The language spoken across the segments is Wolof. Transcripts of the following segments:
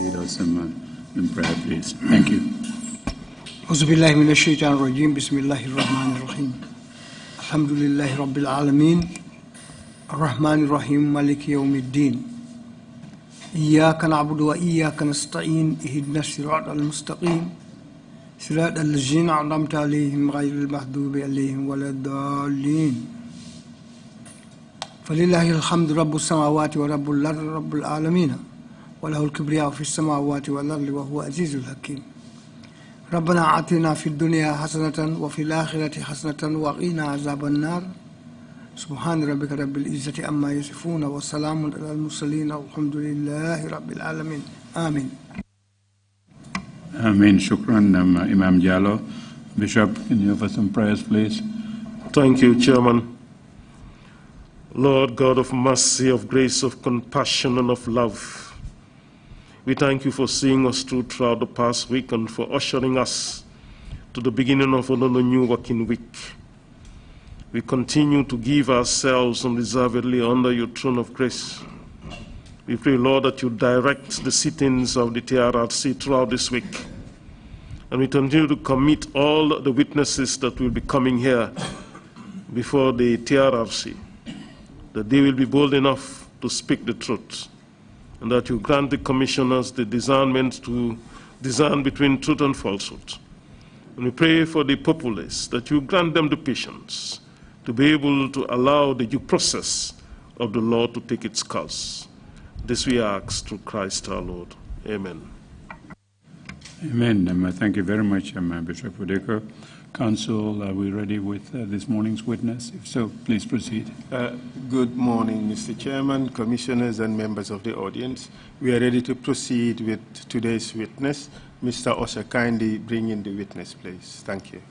Lead us in prayer, please. Thank you. أعوذ بالله من الشيطان الرجيم بسم الله الرحمن الرحيم الحمد لله رب العالمين الرحمن الرحيم مالك يوم الدين إياك نعبد وإياك نستعين اهدنا الصراط المستقيم صراط الذين أنعمت عليهم غير المغضوب عليهم ولا الضالين فلله الحمد رب السماوات ورب الأرض رب العالمين وله الكبرياء في السماوات والأرض وهو عزيز الحكيم ربنا آتنا في الدنيا حسنة وفي الآخرة حسنة وقنا عذاب النار سبحان ربك رب العزة عما يصفون وسلام على المرسلين والحمد لله رب العالمين آمين. Amen. Shukran, Imam Jallo. Bishop, can you offer some prayers, please? Thank you, Chairman. Lord God of mercy, of grace, of compassion, and of love, we thank you for seeing us throughout the past week and for ushering us to the beginning of another new working week. We continue to give ourselves unreservedly under your throne of grace. We pray, Lord, that you direct the sittings of the TRC throughout this week. And we continue to commit all the witnesses that will be coming here before the TRC, that they will be bold enough to speak the truth, and that you grant the commissioners the discernment to discern between truth and falsehood. And we pray for the populace, that you grant them the patience to be able to allow the due process of the law to take its course. This we ask through Christ our Lord. Amen. Amen. Thank you very much, Bishop Odeko. Council, are we ready with this morning's witness? If so, please proceed. Good morning, Mr. Chairman, commissioners, and members of the audience. We are ready to proceed with today's witness. Mr. Osha, kindly bring in the witness, please. Thank you.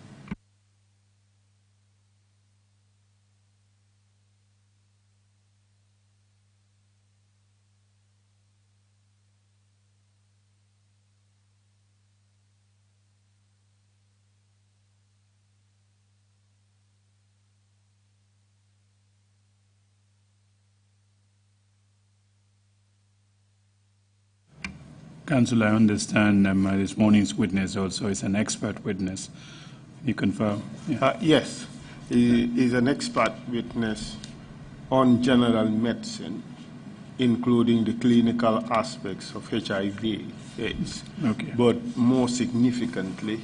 Council, I understand this morning's witness also is an expert witness. Can you confirm? Yeah. Yes. He is an expert witness on general medicine, including the clinical aspects of HIV/AIDS. Okay. But more significantly,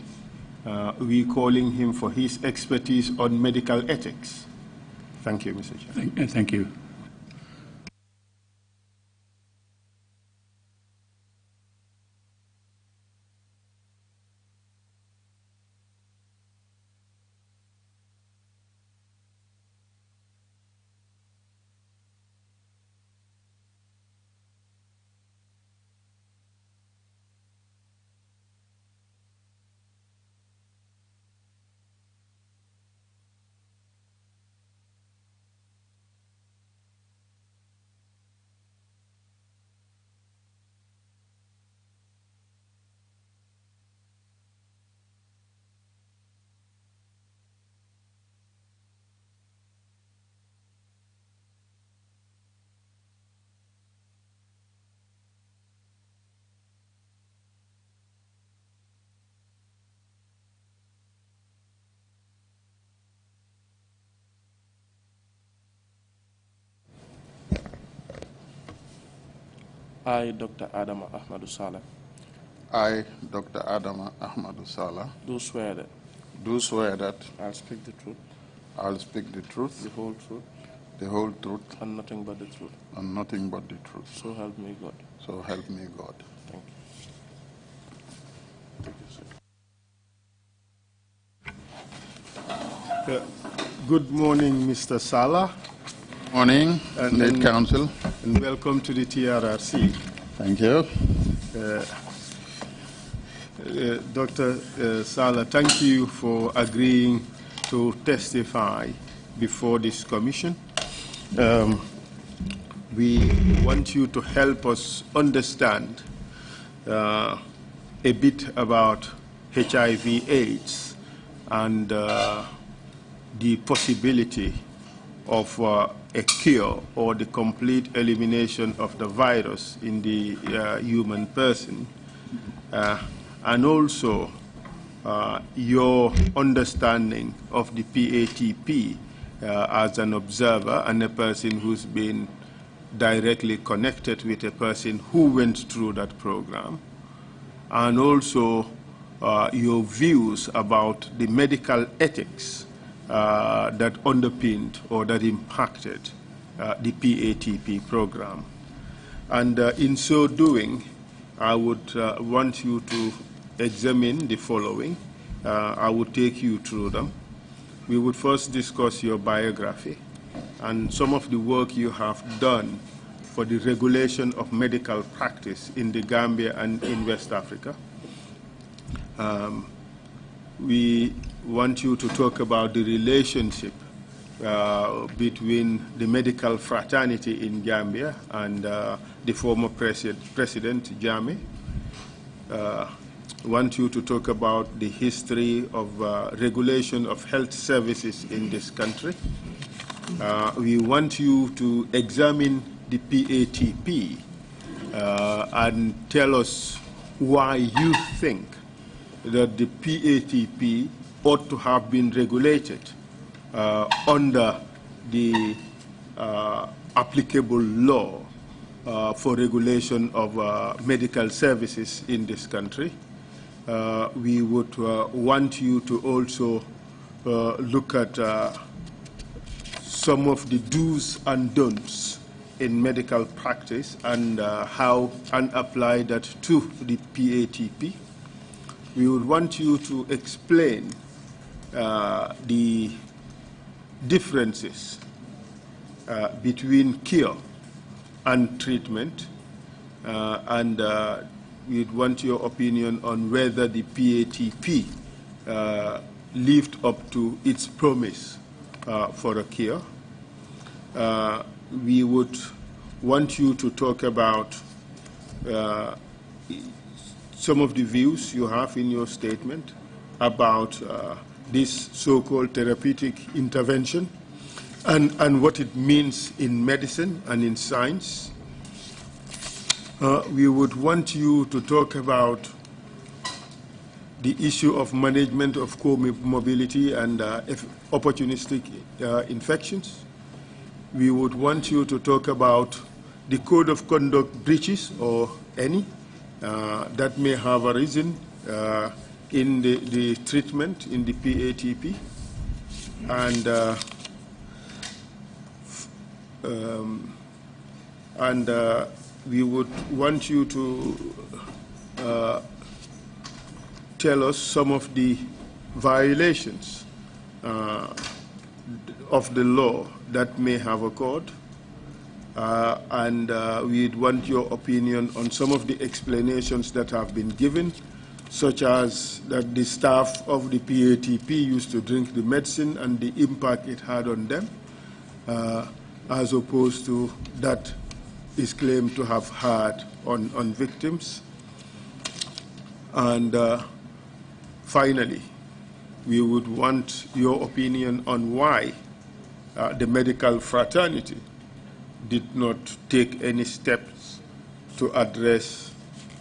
we're calling him for his expertise on medical ethics. Thank you, Mr. Chair. Thank you. I, Dr. Adama Amadou Sallah, I, Dr. Adama Amadou Sallah, do swear that I'll speak the truth, speak the truth, the whole truth, the whole truth, and nothing but the truth. and nothing but the truth. So help me God. So help me God. Thank you. Thank you, sir. Good morning, Mr. Sallah. Morning, And- State Council. And welcome to the TRRC. Thank you. Dr. Sallah, thank you for agreeing to testify before this commission. We want you to help us understand a bit about HIV/AIDS and the possibility of a cure or the complete elimination of the virus in the human person, and also your understanding of the PATP as an observer and a person who's been directly connected with a person who went through that program, and also your views about the medical ethics that underpinned or that impacted the PATP program. And in so doing, I would want you to examine the following. I would take you through them. We would first discuss your biography and some of the work you have done for the regulation of medical practice in the Gambia and in West Africa. We want you to talk about the relationship between the medical fraternity in Gambia and the former President Jammeh. Want you to talk about the history of regulation of health services in this country. We want you to examine the PATP and tell us why you think that the PATP ought to have been regulated under the applicable law for regulation of medical services in this country. We would want you to also look at some of the do's and don'ts in medical practice and how and apply that to the PATP. We would want you to explain the differences between cure and treatment, and we'd want your opinion on whether the PATP lived up to its promise for a cure. We would want you to talk about some of the views you have in your statement about this so-called therapeutic intervention and what it means in medicine and in science. We would want you to talk about the issue of management of co-mobility and opportunistic infections. We would want you to talk about the code of conduct breaches or any that may have arisen in the treatment in the PATP. And we would want you to tell us some of the violations of the law that may have occurred. And we'd want your opinion on some of the explanations that have been given, such as that the staff of the PATP used to drink the medicine and the impact it had on them, as opposed to that is claimed to have had on victims. And finally, we would want your opinion on why the medical fraternity did not take any steps to address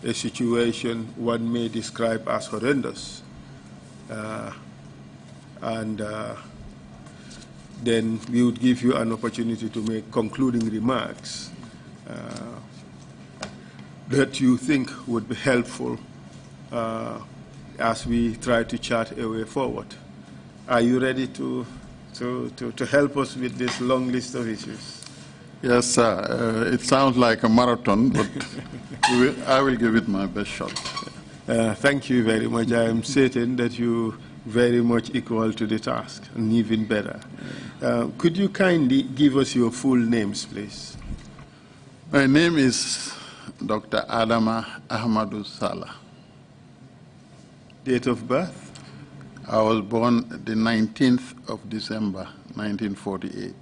a situation one may describe as horrendous. Then we would give you an opportunity to make concluding remarks that you think would be helpful as we try to chart a way forward. Are you ready to help us with this long list of issues? Yes, sir. It sounds like a marathon, but I will give it my best shot. Thank you very much. I am certain that you very much equal to the task, and even better. Could you kindly give us your full names, please? My name is Dr. Adama Amadou Sallah. Date of birth? I was born the 19th of December, 1948.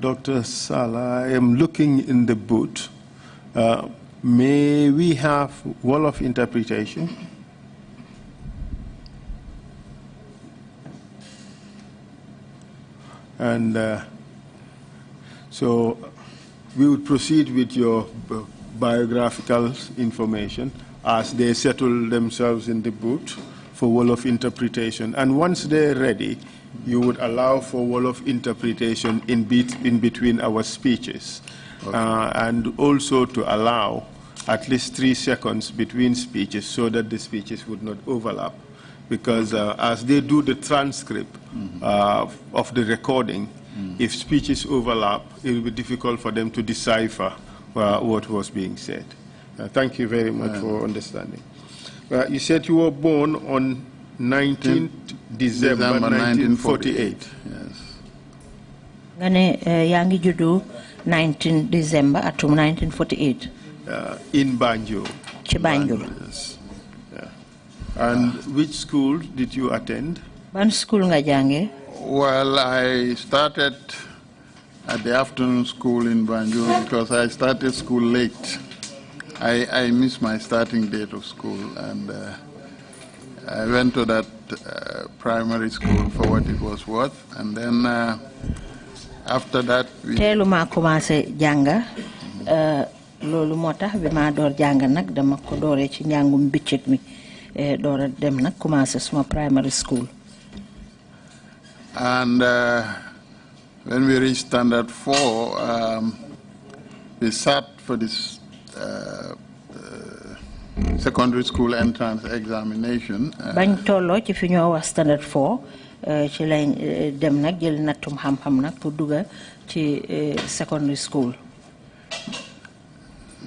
Dr. Sallah, I am looking in the boot. May we have Wolof interpretation? And so we would proceed with your biographical information as they settle themselves in the booth for Wolof interpretation. And once they're ready, you would allow for Wolof interpretation in between our speeches. Okay. And also to allow at least 3 seconds between speeches so that the speeches would not overlap. Because as they do the transcript of the recording, if speeches overlap, it will be difficult for them to decipher what was being said. Thank you very much for understanding. You said you were born on 19th December 1948. Yes. Ngane yangi judu 19 December atum 1948. In Banjul. Banjul. Yes. Yeah. And which school did you attend? Ban school nga jange? Well, I started at the afternoon school in Banjul because I started school late. I missed my starting date of school, and I went to that primary school for what it was worth, and then after that we... Teluma commencé janga lolu motax bima door janga nak dama ko doore ci njangum biccek mi doora dem nak commencé suma primary school. And when we reached standard 4, we sat for this secondary school entrance examination. Bañ tollo ci fi ñoo wax standard 4 ci lañ dem nak jël natum xam-xam nak pour dugga ci secondary school.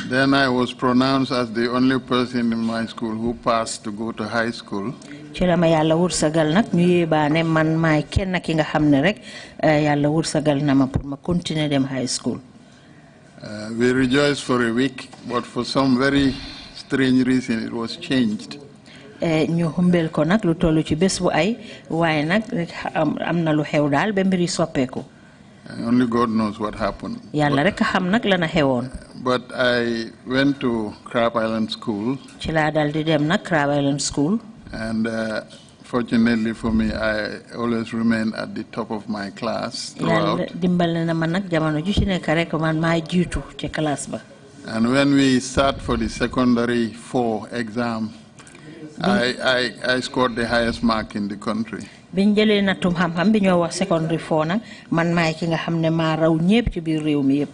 Then I was pronounced as the only person in my school who passed to go to high school. Ci la ma yàlla wursagal nag ñu yéebaane man maay kenn ki nga xam ne rek yàlla wursagal na ma pour ma continuer dem high school. We rejoiced for a week, but for some very strange reason it was changed. ñu xumbel ko nag lu tollu ci bés bu ay waaye nag am na lu xew daal ba mbiri soppeeku. Only God knows what happened. Yàlla rek xam nag la na xewoon. But I went to Crab Island School. Ci laa dal di dem nag Crab Island School. And fortunately for me, I always remained at the top of my class throughout. Dimbal na ma nag jamono ju ci nekk rek man maa jiitu ci classe ba. And when we sat for the secondary 4 exam, I scored the highest mark in the country. biñ jëlee natum xam-xam bi ñoo wax secondary 4 nag man maay ki nga xam ne maa raw ñépp ci biir réew mi yépp.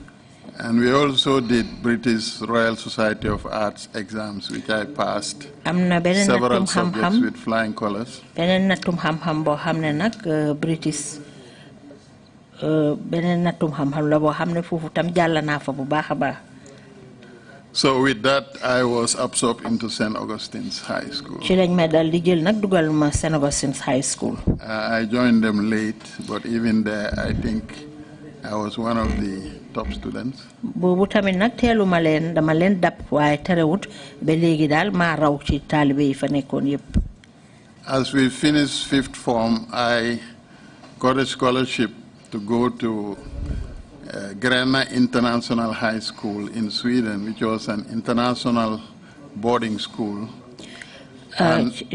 And we also did British Royal Society of Arts exams, which I passed. Several subjects with flying colors. Beneen natum xam-xam boo xam ne nag British beneen natum xam-xam la boo xam ne foofu tam jàll naa fa bu baax a baax. So with that, I was absorbed into St. Augustine's High School. ci lañ ma dal di jël nag dugal ma St. Augustine's High School. I joined them late, but even there, I think I was one of the top students. boobu tamit nag teelu ma leen dama leen dab waaye terewut ba léegi daal maa raw ci taalibe yi fa nekkoon yépp. As we finished 5th form, I got a scholarship to go to Gränna International High School in Sweden, which was an international boarding school.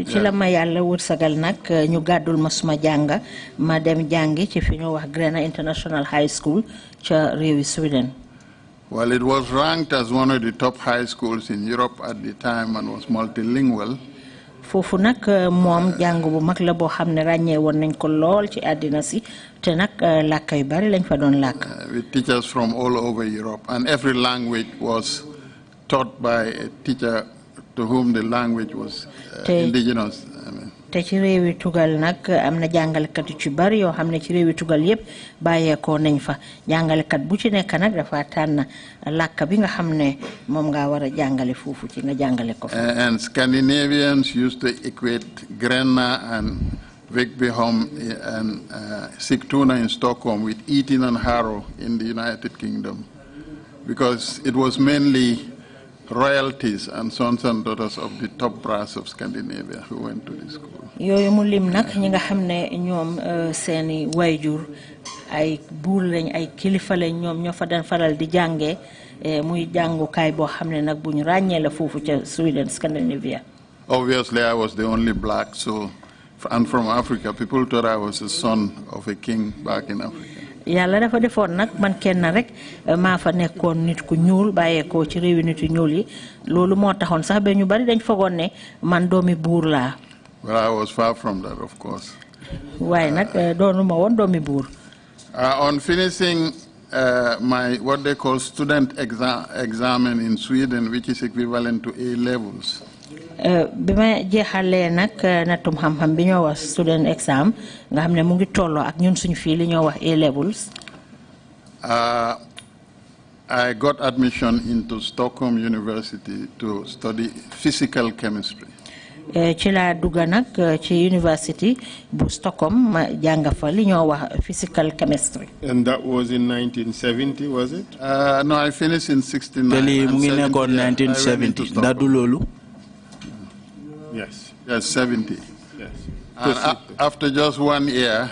ci la ma yàlla wërsagal nag ñu gàddul ma suma jànga ma dem jàngi ci fi ñu wax Gränna International High School ca réewi Sweden. Well, it was ranked as one of the top high schools in Europe at the time and was multilingual. foofu nag moom jàng bu mag la boo xam ne ràññee woon nañ ko lool ci àddina si te nag làkk yu bari lañ fa doon làkk. With teachers from all over Europe, and every language was taught by a teacher to whom the language was indigenous. te ci réewi tugal nag am na jàngalekat yu ci bari yoo xam ne ci réewi tugal yépp bàyyeekoo nañ fa jàngalekat bu ci nekk nag dafa tànn làkk bi nga xam ne moom ngaa war a jàngale foofu ci nga jàngale ko fa. And Scandinavians used to equate Gränna and Vikbyholm and Sigtuna in Stockholm with Eton and Harrow in the United Kingdom, because it was mainly royalties and sons and daughters of the top brass of Scandinavia who went to this school. yooyu mu lim nag ñi nga xam ne ñoom seeni wayjur ay buur lañ ay kilifa lañ ñoom ñoo fa daan faral di jàngee muy jàngukaay boo xam ne nag bu ñu ràññee la foofu ca Sweden Scandinavia. Obviously, I was the only black, so and from Africa, people thought I was the son of a king back in Africa. yàlla dafa defoon nag man kenn rek maa fa nekkoon nit ku ñuul bàyyeekoo ci réewi nit yu ñuul yi loolu moo taxoon sax ba ñu bari dañ fogoon ne man doomi buur laa. Well, I was far from that, of course. waaye nag doonuma woon doomi buur. On finishing my what they call student examen in Sweden, which is equivalent to A levels. bi ma jeexalee nag natum xam-xam bi ñoo wax student exam nga xam ne mu ngi tolloo ak ñun suñu fii li ñoo wax A levels. I got admission into Stockholm University to study physical chemistry. ci laa dugga nag ci university bu Stockholm ma jàng fa li ñoo wax physical chemistry. And that was in 1970, was it? No, I finished in 69. te lii mu ngi nekkoon 1970 ndax du loolu. Yes. Yes, 70. Yes. And after just 1 year,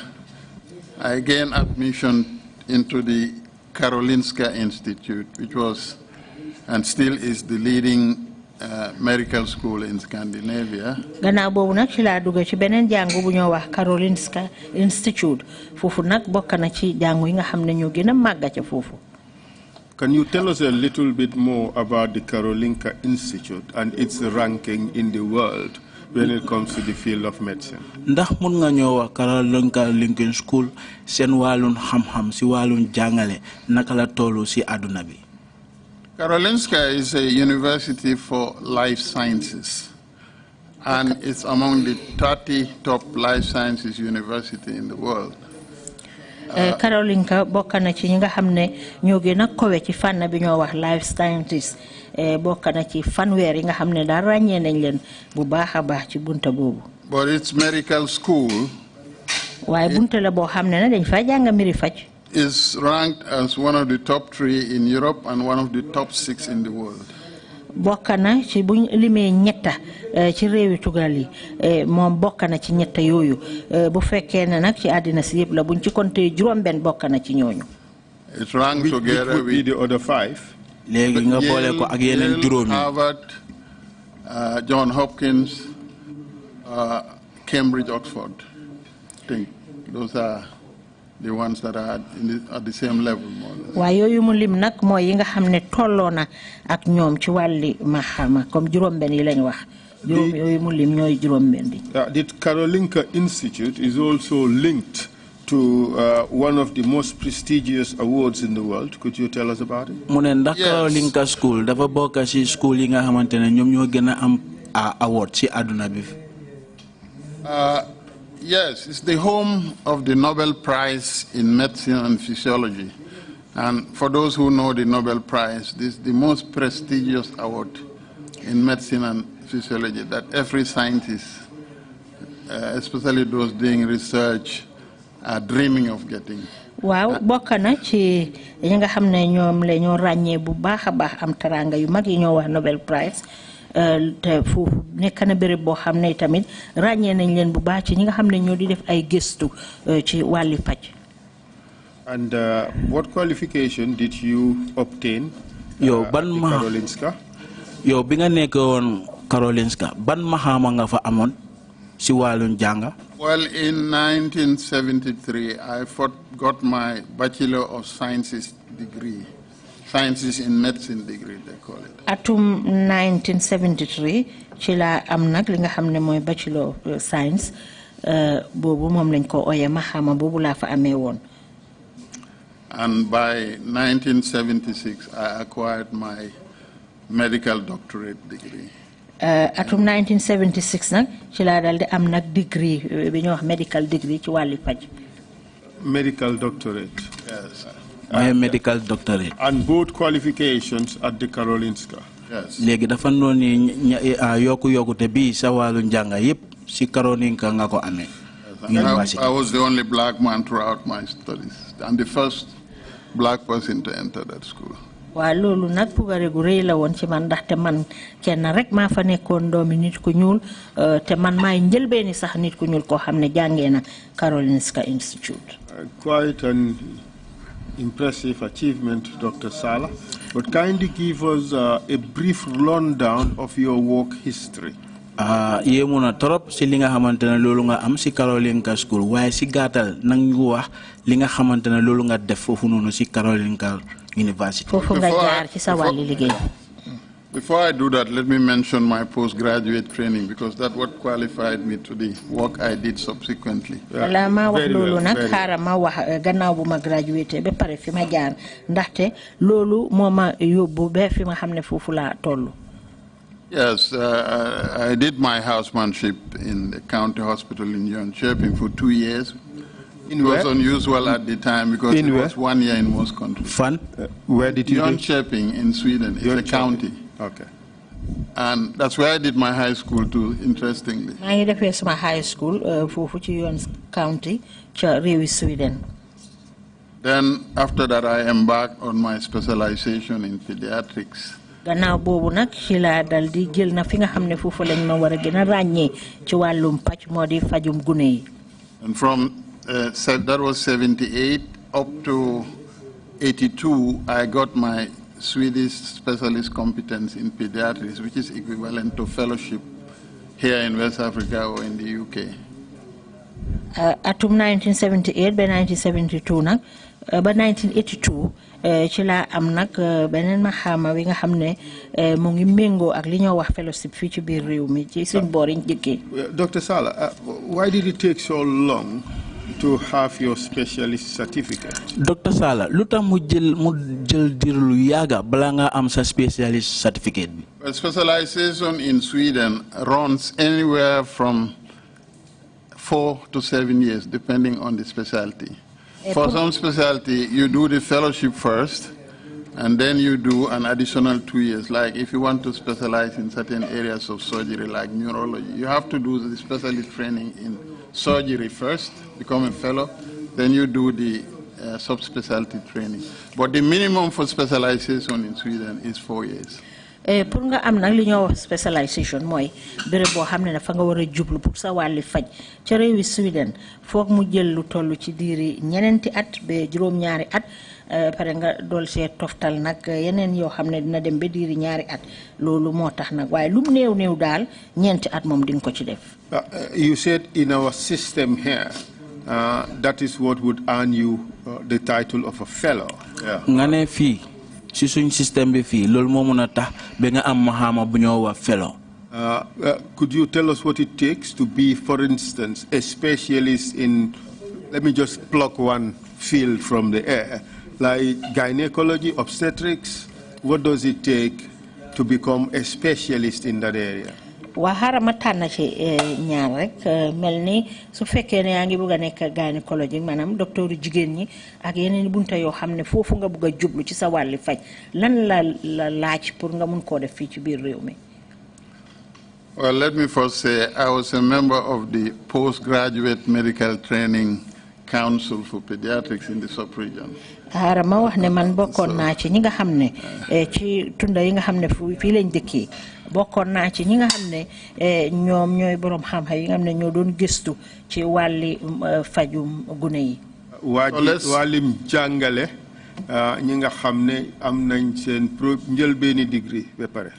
I gained admission into the Karolinka Institute, which was and still is the leading medical school in Scandinavia. gannaaw boobu nag ci laa dugg ci beneen jàngu bu ñoo wax Karolinka Institute foofu nag bokk na ci jàngu yi nga xam ne ñoo gën a màgg ca foofu. Can you tell us a little bit more about the Karolinka Institute and its ranking in the world when it comes to the field of medicine? ndax mun nga ñoo wax Karolinka School seen wàllun xam-xam si wàllun jàngale naka la tollu si àdduna bi. Karolinka is a university for life sciences, and it's among the 30 top life sciences university in the world. Karolinka bokk na ci ñi nga xam ne ñoo gën a kowe ci fànn bi ñoo wax life sciences bokk na ci fanweer yi nga xam ne daal ràññee nañ leen bu baax a baax ci bunta boobu. But its medical school waaye bunta la boo xam ne dañ fa jàng mbiri faj. is ranked as one of the top 3 in Europe and one of the top 6 in the world. bokk na ci buñ limee ñetta ci réewi tugal yi moom bokk na ci ñetta yooyu bu fekkee ne nag ci àddina si yëpp la buñ ci compté juróom-benn bokk na ci ñooñu. It's ranked together with the other 5. léegi nga boole ko ak yeneen juróomi. Harvard, John Hopkins, Cambridge, Oxford. I think those are the ones that are at the same level, more or less. waaye yooyu mu lim nag mooy yi nga xam ne tolloo na ak ñoom ci wàlli maxama comme juróom-benn yi lañ wax. yooyu mu lim ñooy juróom-benn bi. The Karolinka Institute is also linked to one of the most prestigious awards in the world. Could you tell us about it? Mu ne ndax Karolinka School dafa bokk ci school yi nga xamante ne ñoom ñoo gën a am award ci àdduna bi. Yes, it's the home of the Nobel Prize in Medicine and Physiology. And for those who know the Nobel Prize, this is the most prestigious award in medicine and physiology that every scientist, especially those doing research, are dreaming of getting. Waaw bokk na ci ñi nga xam ne ñoom la ñoo ràññee bu baax a baax am taranga yu mag yi ñoo wax Nobel Prize. Te foofu nekk na béréb boo xam ne tamit ràññee nañ leen bu baax ci ñi nga xam ne ñoo di def ay gëstu ci wàlli paj. And what qualification did you obtain yow ban at Karolinska? yow bi nga nekk woon Karolinska ban maxaama nga fa amoon si wàllum jànga? Well, in 1973, I got my Bachelor of Sciences degree. Sciences in Medicine degree, they call it. Atum 1973 ci la am nag li nga xam ne mooy Bachelor of Science boobu moom lañ ko ooyee maxaama boobu laa fa amee woon. And by 1976, I acquired my medical doctorate degree. Atum 1976 nag ci laa dal di am nag degree bi ñuy wax medical degree ci wàlli paj. Medical doctorate. Yes. My medical doctorate. And both qualifications at the Karolinska. Yes. Léegi dafa noonu yokkute bi sa wàllu njàng yépp si Karolinka nga ko amee. I was the only black man throughout my studies, and the first black person to enter that school. Waa loolu nag pugare gu rëy la woon ci man ndaxte man kenn rek maa fa nekkoon doomi nit ku ñuul te man maay njëlbeeni sax nit ku ñuul koo xam ne jàngee na Karolinka Institute. Quite an impressive achievement, Dr. Sallah. But kindly give us a brief rundown of your work history. Yéemu na trop si li nga xamante ne loolu nga am si Karolinka School waaye si gàttal nag ñu wax li nga xamante ne loolu nga def foofu noonu si Karolinka University. Foofu nga jaar ci sa wàlli liggéey. Before I do that, let me mention my postgraduate training because that's what qualified me to the work I did subsequently. La ma wax loolu nag xaaral ma wax gannaaw bu ma graduate ba pare fi ma jaar ndaxte loolu moo ma yóbbu ba fi ma xam ne foofu laa toll. Yes, I did my housemanship in the county hospital in Untitled for 2 years. It was unusual at the time because it was 1 year in most countries. Fun? Where did you do? Untitled in Sweden. It's a county. Okay. And that's where I did my high school too, interestingly. I did my high school for Fuchiyons County, Sweden. Then after that, I embarked on my specialization in pediatrics. Gannaaw boobu nag ci laa dal di jël na fi nga xam ne foofu lañ ma war a gën a ràññee ci wàllum pàcc moo di fajum gune yi. And from that was 78 up to 82, I got my Swedish specialist competence in pediatrics, which is equivalent to fellowship here in West Africa or in the UK. Atum 1978 ba 1972 nag ba 1982 ci laa am nag beneen ma xaama wi nga xam ne mu ngi méngoo ak li ñoo wax fellowship fii ci biir réew mi ci suñ boor yi jëkkee. Dr. Sallah, why did it take so long to have your specialist certificate? Dr. Sallah, lu tax mu jël dir lu yàgga bala nga am sa specialist certificate bi? Well, specialization in Sweden runs anywhere from 4 to 7 years, depending on the specialty. For some specialty, you do the fellowship first, and then you do an additional 2 years. Like if you want to specialize in certain areas of surgery, like neurology, you have to do the specialist training in surgery first, become a fellow, then you do the subspecialty training. But the minimum for specialization in Sweden is 4 years. Pour nga am nag li ñoo wax specialization mooy béréb boo xam ne dafa nga war a jublu pour sa wàlli faj ca réewi Sweden foog mu jël lu toll ci diiri ñeneenti at ba juróom-ñaari at pare nga dool see toftal nag yeneen yoo xam ne dina dem ba diiri ñaari at loolu moo tax nag waaye lu mu néew daal ñeenti at moom di nga ko ci def. You said in our system here, that is what would earn you the title of a fellow. Ngane fi si suñ système bi fi lol mo mëna tax be nga am mahama bu ñoo wa fellow. Could you tell us what it takes to be, for instance, a specialist in, let me just pluck one field from the air, like gynecology, obstetrics? What does it take to become a specialist in that area? Wahara matana ci ñaar rek melni su fekkee ne yaangi bëgg nek gynecology manam docteur jigen ñi ak yeneen bunta yo xamne fofu nga bëgg jublu ci sa wali faj lan la laaj pour nga mën ko def fi ci biir réew mi. Well, let me first say I was a member of the Postgraduate Medical Training Council for Pediatrics in the sub-region. Xaaral ma wax ne man bokkoon naa ci ñi nga xam ne ci tunda yi nga xam ne fii lañ dëkkee bokkoon naa ci ñi nga xam ne ñoom ñooy borom xam-xam yi nga xam ne ñoo doon gëstu ci wàlli fajum gune yi. wàllim jàngale ñi nga xam ne am nañ seen njëlbeeni degree ba pare.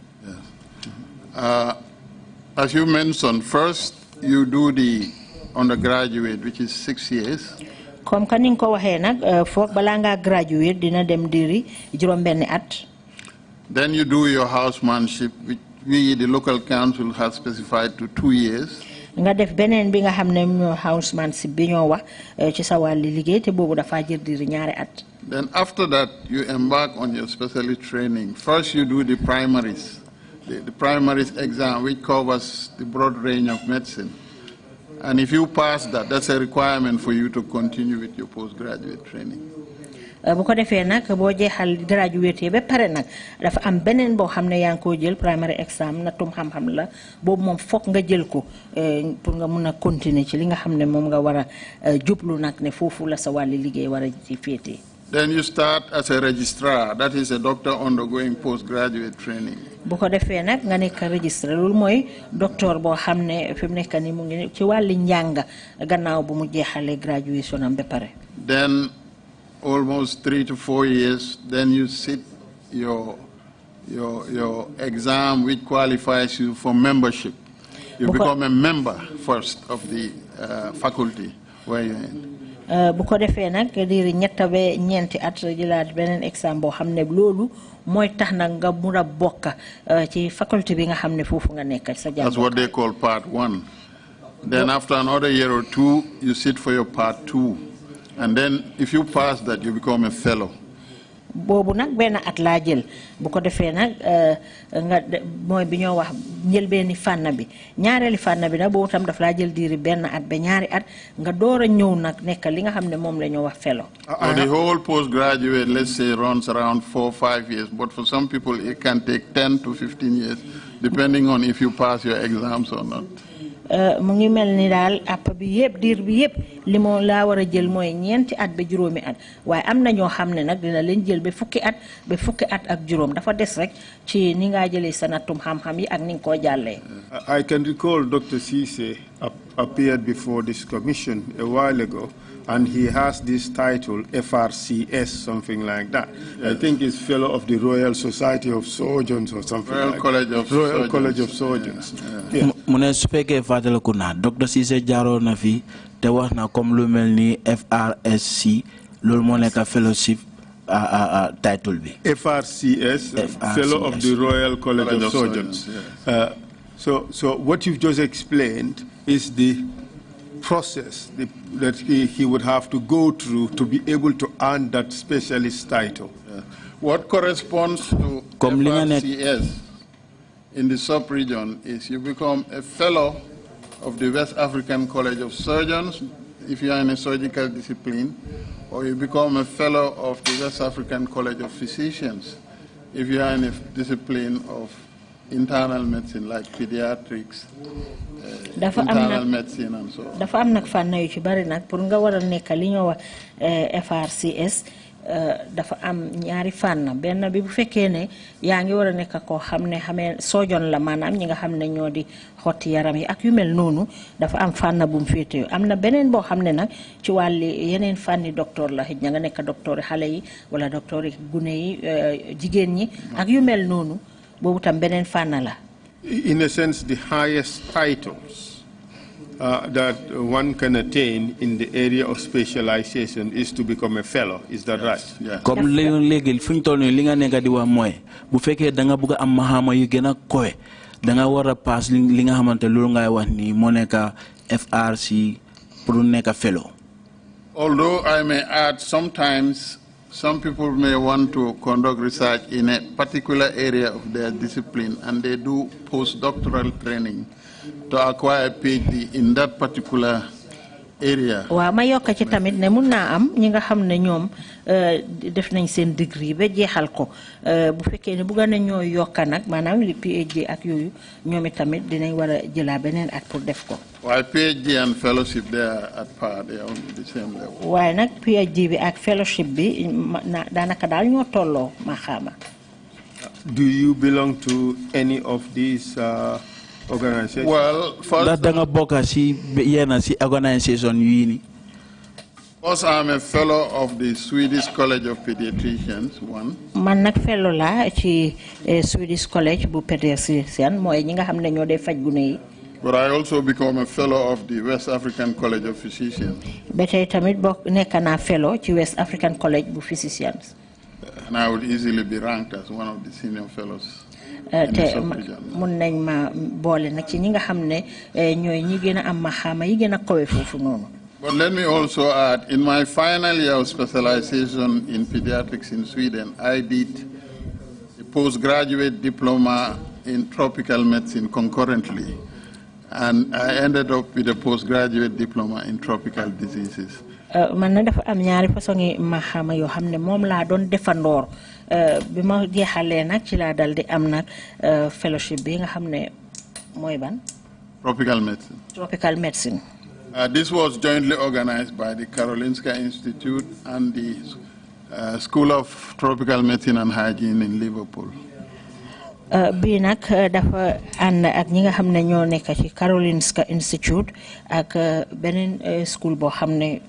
As you mentioned, first you do the undergraduate, which is 6 years. Comme ka ni nga ko waxee nag foog balaa ngaa graduate dina dem diri juróom-benni at. Then you do your housemanship, which we, the local council, has specified to 2 years. Nga def beneen bi nga xam ne ñoo housemanship bi ñoo wax ci sa wàlli liggéey te boobu dafa jël diri ñaari at. Then after that, you embark on your specialist training. First you do the primaries, the primaries exam, which covers the broad range of medicine. And if you pass that, that's a requirement for you to continue with your postgraduate training. bu ko defee nag boo jeexal graduate ba pare nag dafa am beneen boo xam ne yaa ngi koo jël primary exam natum xam-xam la boobu moom foog nga jël ko pour nga mun a continuer ci li nga xam ne moom nga war a jublu nag ne foofu la sa wàlli liggéey war a ci féetee. Then you start as a registrar, that is a doctor undergoing postgraduate training. bu ko defee nag nga nekk registre loolu mooy docteur boo xam ne fi mu nekk nii mu ngi ci wàlli njàng gannaaw bu mu jeexalee graduation am ba pare. Then almost 3 to 4 years, then you sit your exam, which qualifies you for membership. You become a member first of the faculty where you're in. bu ko defee nag diiri ñetta ba ñeenti at jëlaat beneen exam boo xam ne loolu mooy tax nag nga mun a bokk ci faculty bi nga xam ne foofu nga nekk sa jàng. That's what they call part 1. Then after another year or 2, you sit for your part 2. And then if you pass that, you become a fellow. boobu nag benn at laa jël bu ko defee nag nga mooy bi ñoo wax njëlbeeni fànn bi ñaareeli fànn bi nag boobu tam daf laa jël diiri benn at ba ñaari at nga door a ñëw nag nekk li nga xam ne moom la ñoo wax fellow. So the whole postgraduate, let's say, runs around 4 or 5 years, but for some people it can take 10 to 15 years, depending on if you pass your exams or not. mu ngi mel ni daal app bi yëpp diir bi yëpp li moo laa war a jël mooy ñeenti at ba juróomi at waaye am na ñoo xam ne nag dina leen jël ba fukki at ak juróom dafa des rek ci ni ngaa jëlee sa nattum xam-xam yi ak ni nga koo jàllee. I can recall Dr. Cisse appeared before this commission a while ago, and he has this title, FRCS, something like that. Yes. I think he's Fellow of the Royal Society of Surgeons or something like that. Royal College of Surgeons. mu ne su fekkee fàttaliku naa Dr. Cisse jaaroo na fi te wax na comme lu mel ni FRSC loolu moo nekk fellowship title bi. FRCS, Fellow of the Royal College of Surgeons. Yeah. So what you've just explained is the process that he would have to go through to be able to earn that specialist title. Yeah. What corresponds to FRCS in the sub-region is you become a fellow of the West African College of Surgeons if you are in a surgical discipline, or you become a fellow of the West African College of Physicians if you are in a discipline of internal medicine like pediatrics, internal medicine and so on. Dafa am nak fànn yu ci bari nak pour nga war a nekk li ñoo wax FRCS dafa am ñaari fànn benn bi bu fekkee ne yaa ngi war a nekk koo xam ne xamee sojon la maanaam ñi nga xam ne ñoo di xotti yaram yi ak yu mel noonu dafa am fànn bu mu féetee am na beneen boo xam ne nag ci wàlli yeneen fànni docteur la xëj na nga nekk docteur yi xale yi wala docteur yi gune yi jigéen ñi ak yu mel noonu boobu tam beneen fànn la. In a sense, the highest titles that one can attain in the area of specialization is to become a fellow. Is that right? Yeah. Comme léegi fuñ toll nii li nga nekk di wax mooy bu fekkee da nga bëgg am mahama yu gën a kowe da nga war a pass li nga xamante loolu ngay wax nii moo nekk FRC pour nekk fellow. Although I may add, sometimes some people may want to conduct research in a particular area of their discipline, and they do postdoctoral training to acquire a PhD in that particular area. Wa ma yokk ci tamit ne mun naa am ñi nga xam ne ñoom def nañ seen degree ba jeexal ko bu fekkee ne bëgg nañoo yokka nag maanaam li PhD ak yooyu ñoom tamit dinañ war a jëlaa beneen at pour def ko. While PhD and fellowship, they are at par, they are on the same level. waaye nag PhD bi ak fellowship bi daanaka daal ñoo tolloo ma xaama. Do you belong to any of these organizations? Well, first, organization first I'm a fellow of the Swedish College of Pediatricians, one. Man nag fellow la ci Swedish College bu Pediatrician mooy ñi nga xam ne ñoo dee faj gune yi. But I also become a fellow of the West African College of Physicians. Ba tey tamit bokk nekk naa fellow ci West African College bu Physicians. And I would easily be ranked as one of the senior fellows. Te mun nañ ma boole nag ci ñi nga xam ne ñooy ñi gën a am maxaama yi gën a kowe foofu noonu. But let me also add, in my final year of specialization in pediatrics in Sweden, I did a postgraduate diploma in tropical medicine concurrently. And I ended up with a postgraduate diploma in tropical diseases. Man na dafa am ñaari façon yi maxaama yoo xam ne moom laa doon defandoor bi ma jeexalee nag ci laa dal di am nag fellowship bi nga xam ne mooy ban. Tropical medicine. Tropical medicine. This was jointly organized by the Karolinka Institute and the School of Tropical Medicine and Hygiene in Liverpool. Bii nag dafa ànd ak ñi nga xam ne ñoo nekk ci Karolinka Institute ak beneen school boo xam ne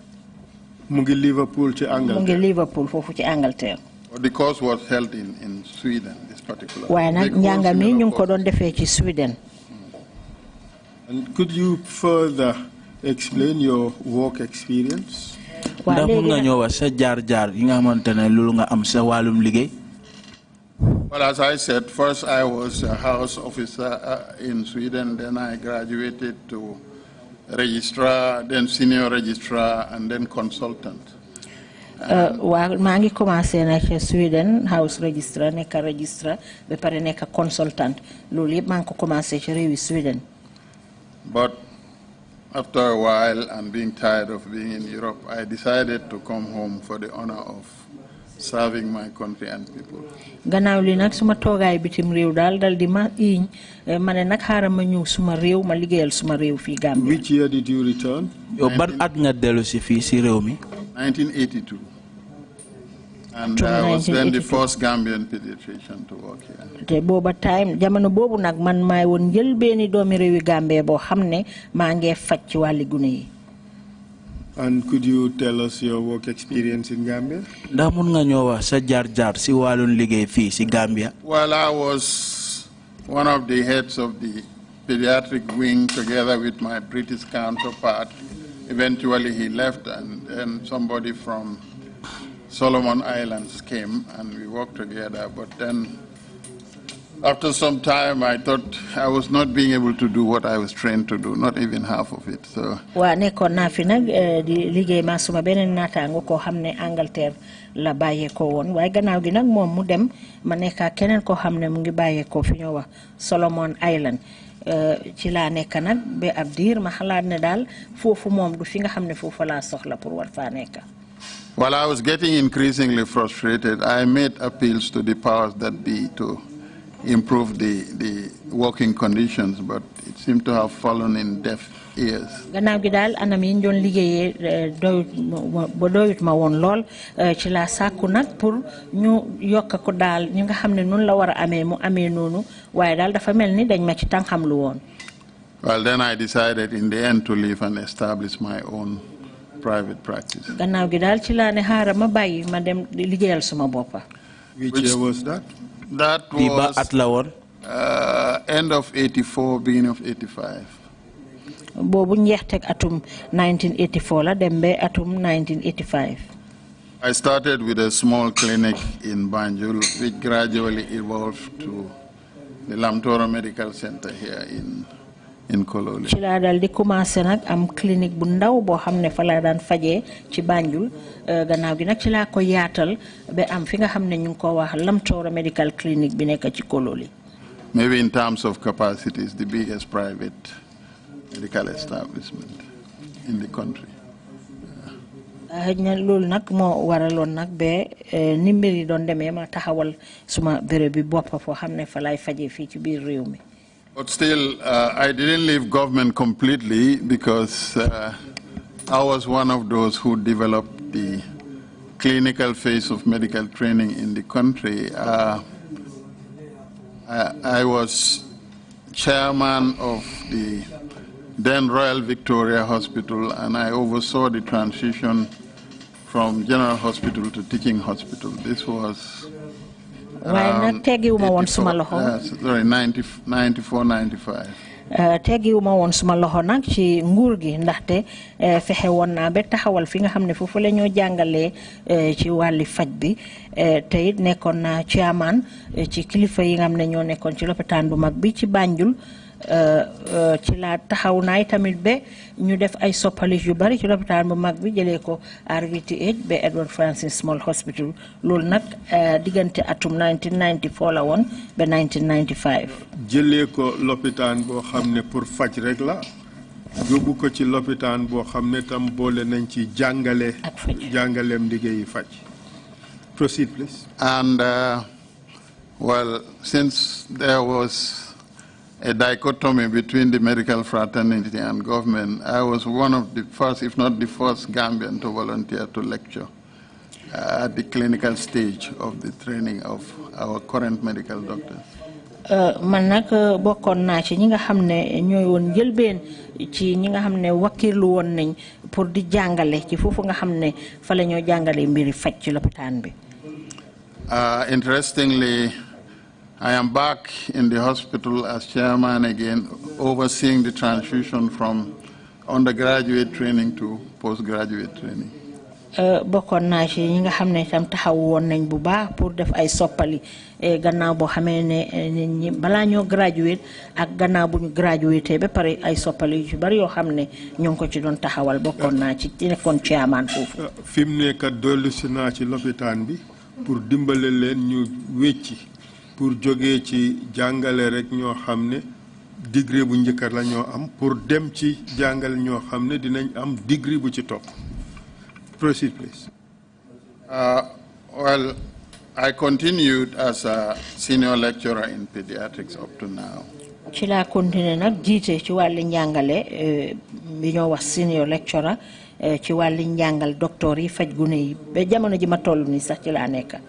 mu ngi Liverpool ci Angleterre. mu ngi Liverpool foofu ci Angleterre. The course was held in Sweden, this particular. waaye nag njàng mi ñu ngi ko doon defee ci Sweden. And could you further explain your work experience? ndax mun nga ñëw wax sa jaar-jaar yi nga xamante ne loolu nga am sa wàllum liggéey. Well, as I said, first I was a house officer in Sweden, then I graduated to registrar, then senior registrar, and then consultant. Waaw maa ngi commencé nag ci Sweden house registrar nekk registrar ba pare nekk consultant loolu yëpp maa ngi ko commencé ci réewi Sweden. But after a while and being tired of being in Europe, I decided to come home for the honor of serving my country and people. Gannaaw li nag suma toogaay bitim réew daal dal di ma iñ ma ne nag xaaral ma ñëw suma réew ma liggéeyal suma réew fii Gambia. Which year did you return? yow ban at nga dellu si fii si réew mi. 1982. And I was then the first Gambian pediatrician to work here. te booba time jamono boobu nag man maay woon njël benn doomi réewi Gambie boo xam ne maa ngee faj ci wàlli gune yi. And could you tell us your work experience in Gambia? ndax mun nga ñoo wax sa jaar-jaar si wàllum liggéey fii si Gambia. Well, I was one of the heads of the pediatric wing together with my British counterpart. Eventually he left and then somebody from Solomon Islands came and we worked together. But then after some time I thought I was not being able to do what I was trained to do, not even half of it. So waa nekkoon naa fi nag di liggéey maa suma beneen naataango koo xam ne Angleterre la bàyyeekoo woon waaye gannaaw gi nag moom mu dem ma nekkaa keneen koo xam ne mu ngi bàyyeekoo fi ñoo wax Solomon Island ci laa nekk nag ba ab diir ma xalaat ne daal foofu moom du fi nga xam ne foofu laa soxla pour war faa nekk. while I was getting increasingly frustrated, I made appeals to the powers that be to improve the working conditions, but it seemed to have fallen in deaf ears. Gannaaw gi daal anam yi ñu doon liggéeyee doyut ma woon lool ci laa sàkku nag pour ñu yokk ko daal ñu nga xam ne noonu la war a amee mu amee noonu waaye daal dafa mel ni dañ ma ci tànqam lu woon. Well, then I decided in the end to leave and establish my own private practice. Gannaaw gi daal ci laa ne xaaral ma bàyyi ma dem liggéeyal suma boppa. Which year was that? That was end of 84, beginning of 85. boobu njeexteg atum 1984 la dem ba atum 1985. I started with a small clinic in Banjul, which gradually evolved to the Lamtoro Medical Center here in Kololi. ci laa dal di commencé nag am clinique bu ndaw boo xam ne fa laa daan fajee ci Banjul gannaaw gi nag ci laa ko yaatal ba am fi nga xam ne ñu ngi ko wax Lamtoro Medical Clinic bi nekk ci Kololi. Maybe in terms of capacity, it's the biggest private medical establishment in the country. xëj na loolu nag moo waraloon nag ba ni mbir yi doon demee ma taxawal suma béréb bi bopp foo xam ne fa laay fajee fii ci biir réew mi. But still, I didn't leave government completely because I was one of those who developed the clinical phase of medical training in the country. I was chairman of the then Royal Victoria Hospital, and I oversaw the transition from general hospital to teaching hospital. This was around 94, 95. teggiwuma woon suma loxo nag ci nguur gi ndaxte fexe woon naa ba taxawal fi nga xam ne foofu la ñoo jàngalee ci wàlli faj bi te it nekkoon naa chairman ci kilifa yi nga xam ne ñoo nekkoon ci lopitaan bu mag bi ci Banjul ci la taxaw naay tamit ba ñu def ay soppalis yu bari ci lopitaan bu mag bi jëlee ko RVTH ba Edward Francis Small Hospital loolu nag diggante atum 1994 la woon ba 1995. jëlee ko lopitaan boo xam ne pour faj rek la yóbbu ko ci lopitaan boo xam ne tam boole nañ ci jàngaleem liggéeyi faj. Proceed, please. And well, since there was a dichotomy between the medical fraternity and government, I was one of the first, if not the first, Gambian to volunteer to lecture at the clinical stage of the training of our current medical doctors. man nag bokkoon naa ci ñi nga xam ne ñooy woon njëlbeen ci ñi nga xam ne wakkirlu woon nañ pour di jàngale ci foofu nga xam ne fa la ñoo jàngale mbiri faj ci lopitaan bi. Interestingly, I am back in the hospital as chairman again, overseeing the transition from undergraduate training to postgraduate training. bokkoon naa ci ñi nga xam ne itam taxaw woon nañ bu baax pour def ay soppali gannaaw boo xamee ne nit ñi balaa ñoo graduate ak gannaaw bu ñu graduate ba pare ay soppali yu bari yoo xam ne ñoo ngi ko ci doon taxawal bokkoon naa ci nekkoon chairman foofu. fi mu nekk dollu si naa ci lopitaan bi pour dimbale leen ñu wecci pour jógee ci jàngale rek ñoo xam ne degré bu njëkk la ñoo am pour dem ci jàngale ñoo xam ne dinañ am degré bu ci topp. Proceed, please. Well, I continued as a senior lecturer in pediatrics up to now. ci laa continué nag jiite ci wàlli njàngale bi ñoo wax senior lecturer ci wàlli njàngal docteur yi faj gune yi ba jamono ji ma toll nii sax ci laa nekk.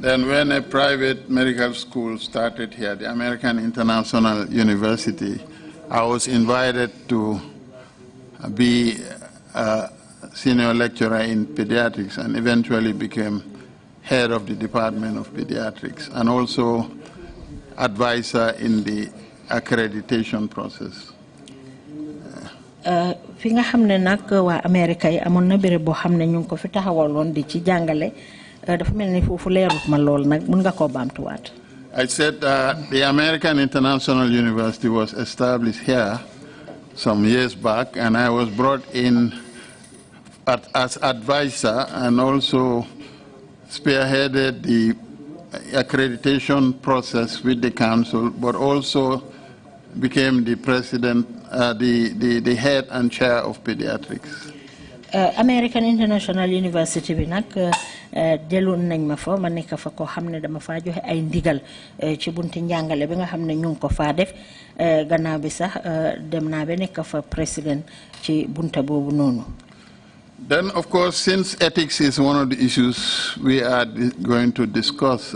Then when a private medical school started here, the American International University, I was invited to be a senior lecturer in pediatrics and eventually became head of the Department of Pediatrics and also advisor in the accreditation process. fi nga xam ne nag waa Amérique yi amoon na béréb boo xam ne ñu ngi ko fi taxawaloon di ci jàngale dafa mel ni foofu leerut ma lool nag mun nga koo baamtuwaat. I said the American International University was established here some years back, and I was brought in as advisor and also spearheaded the accreditation process with the council, but also became the president, the head and chair of pediatrics. American International University bi nag delloon nañ ma fa ma nekk fa koo xam ne dama faa joxe ay ndigal ci bunti njàngale bi nga xam ne ñu ngi ko faa def gannaaw bi sax dem naa ba nekk fa président ci bunta boobu noonu. Then, of course, since ethics is one of the issues we are going to discuss,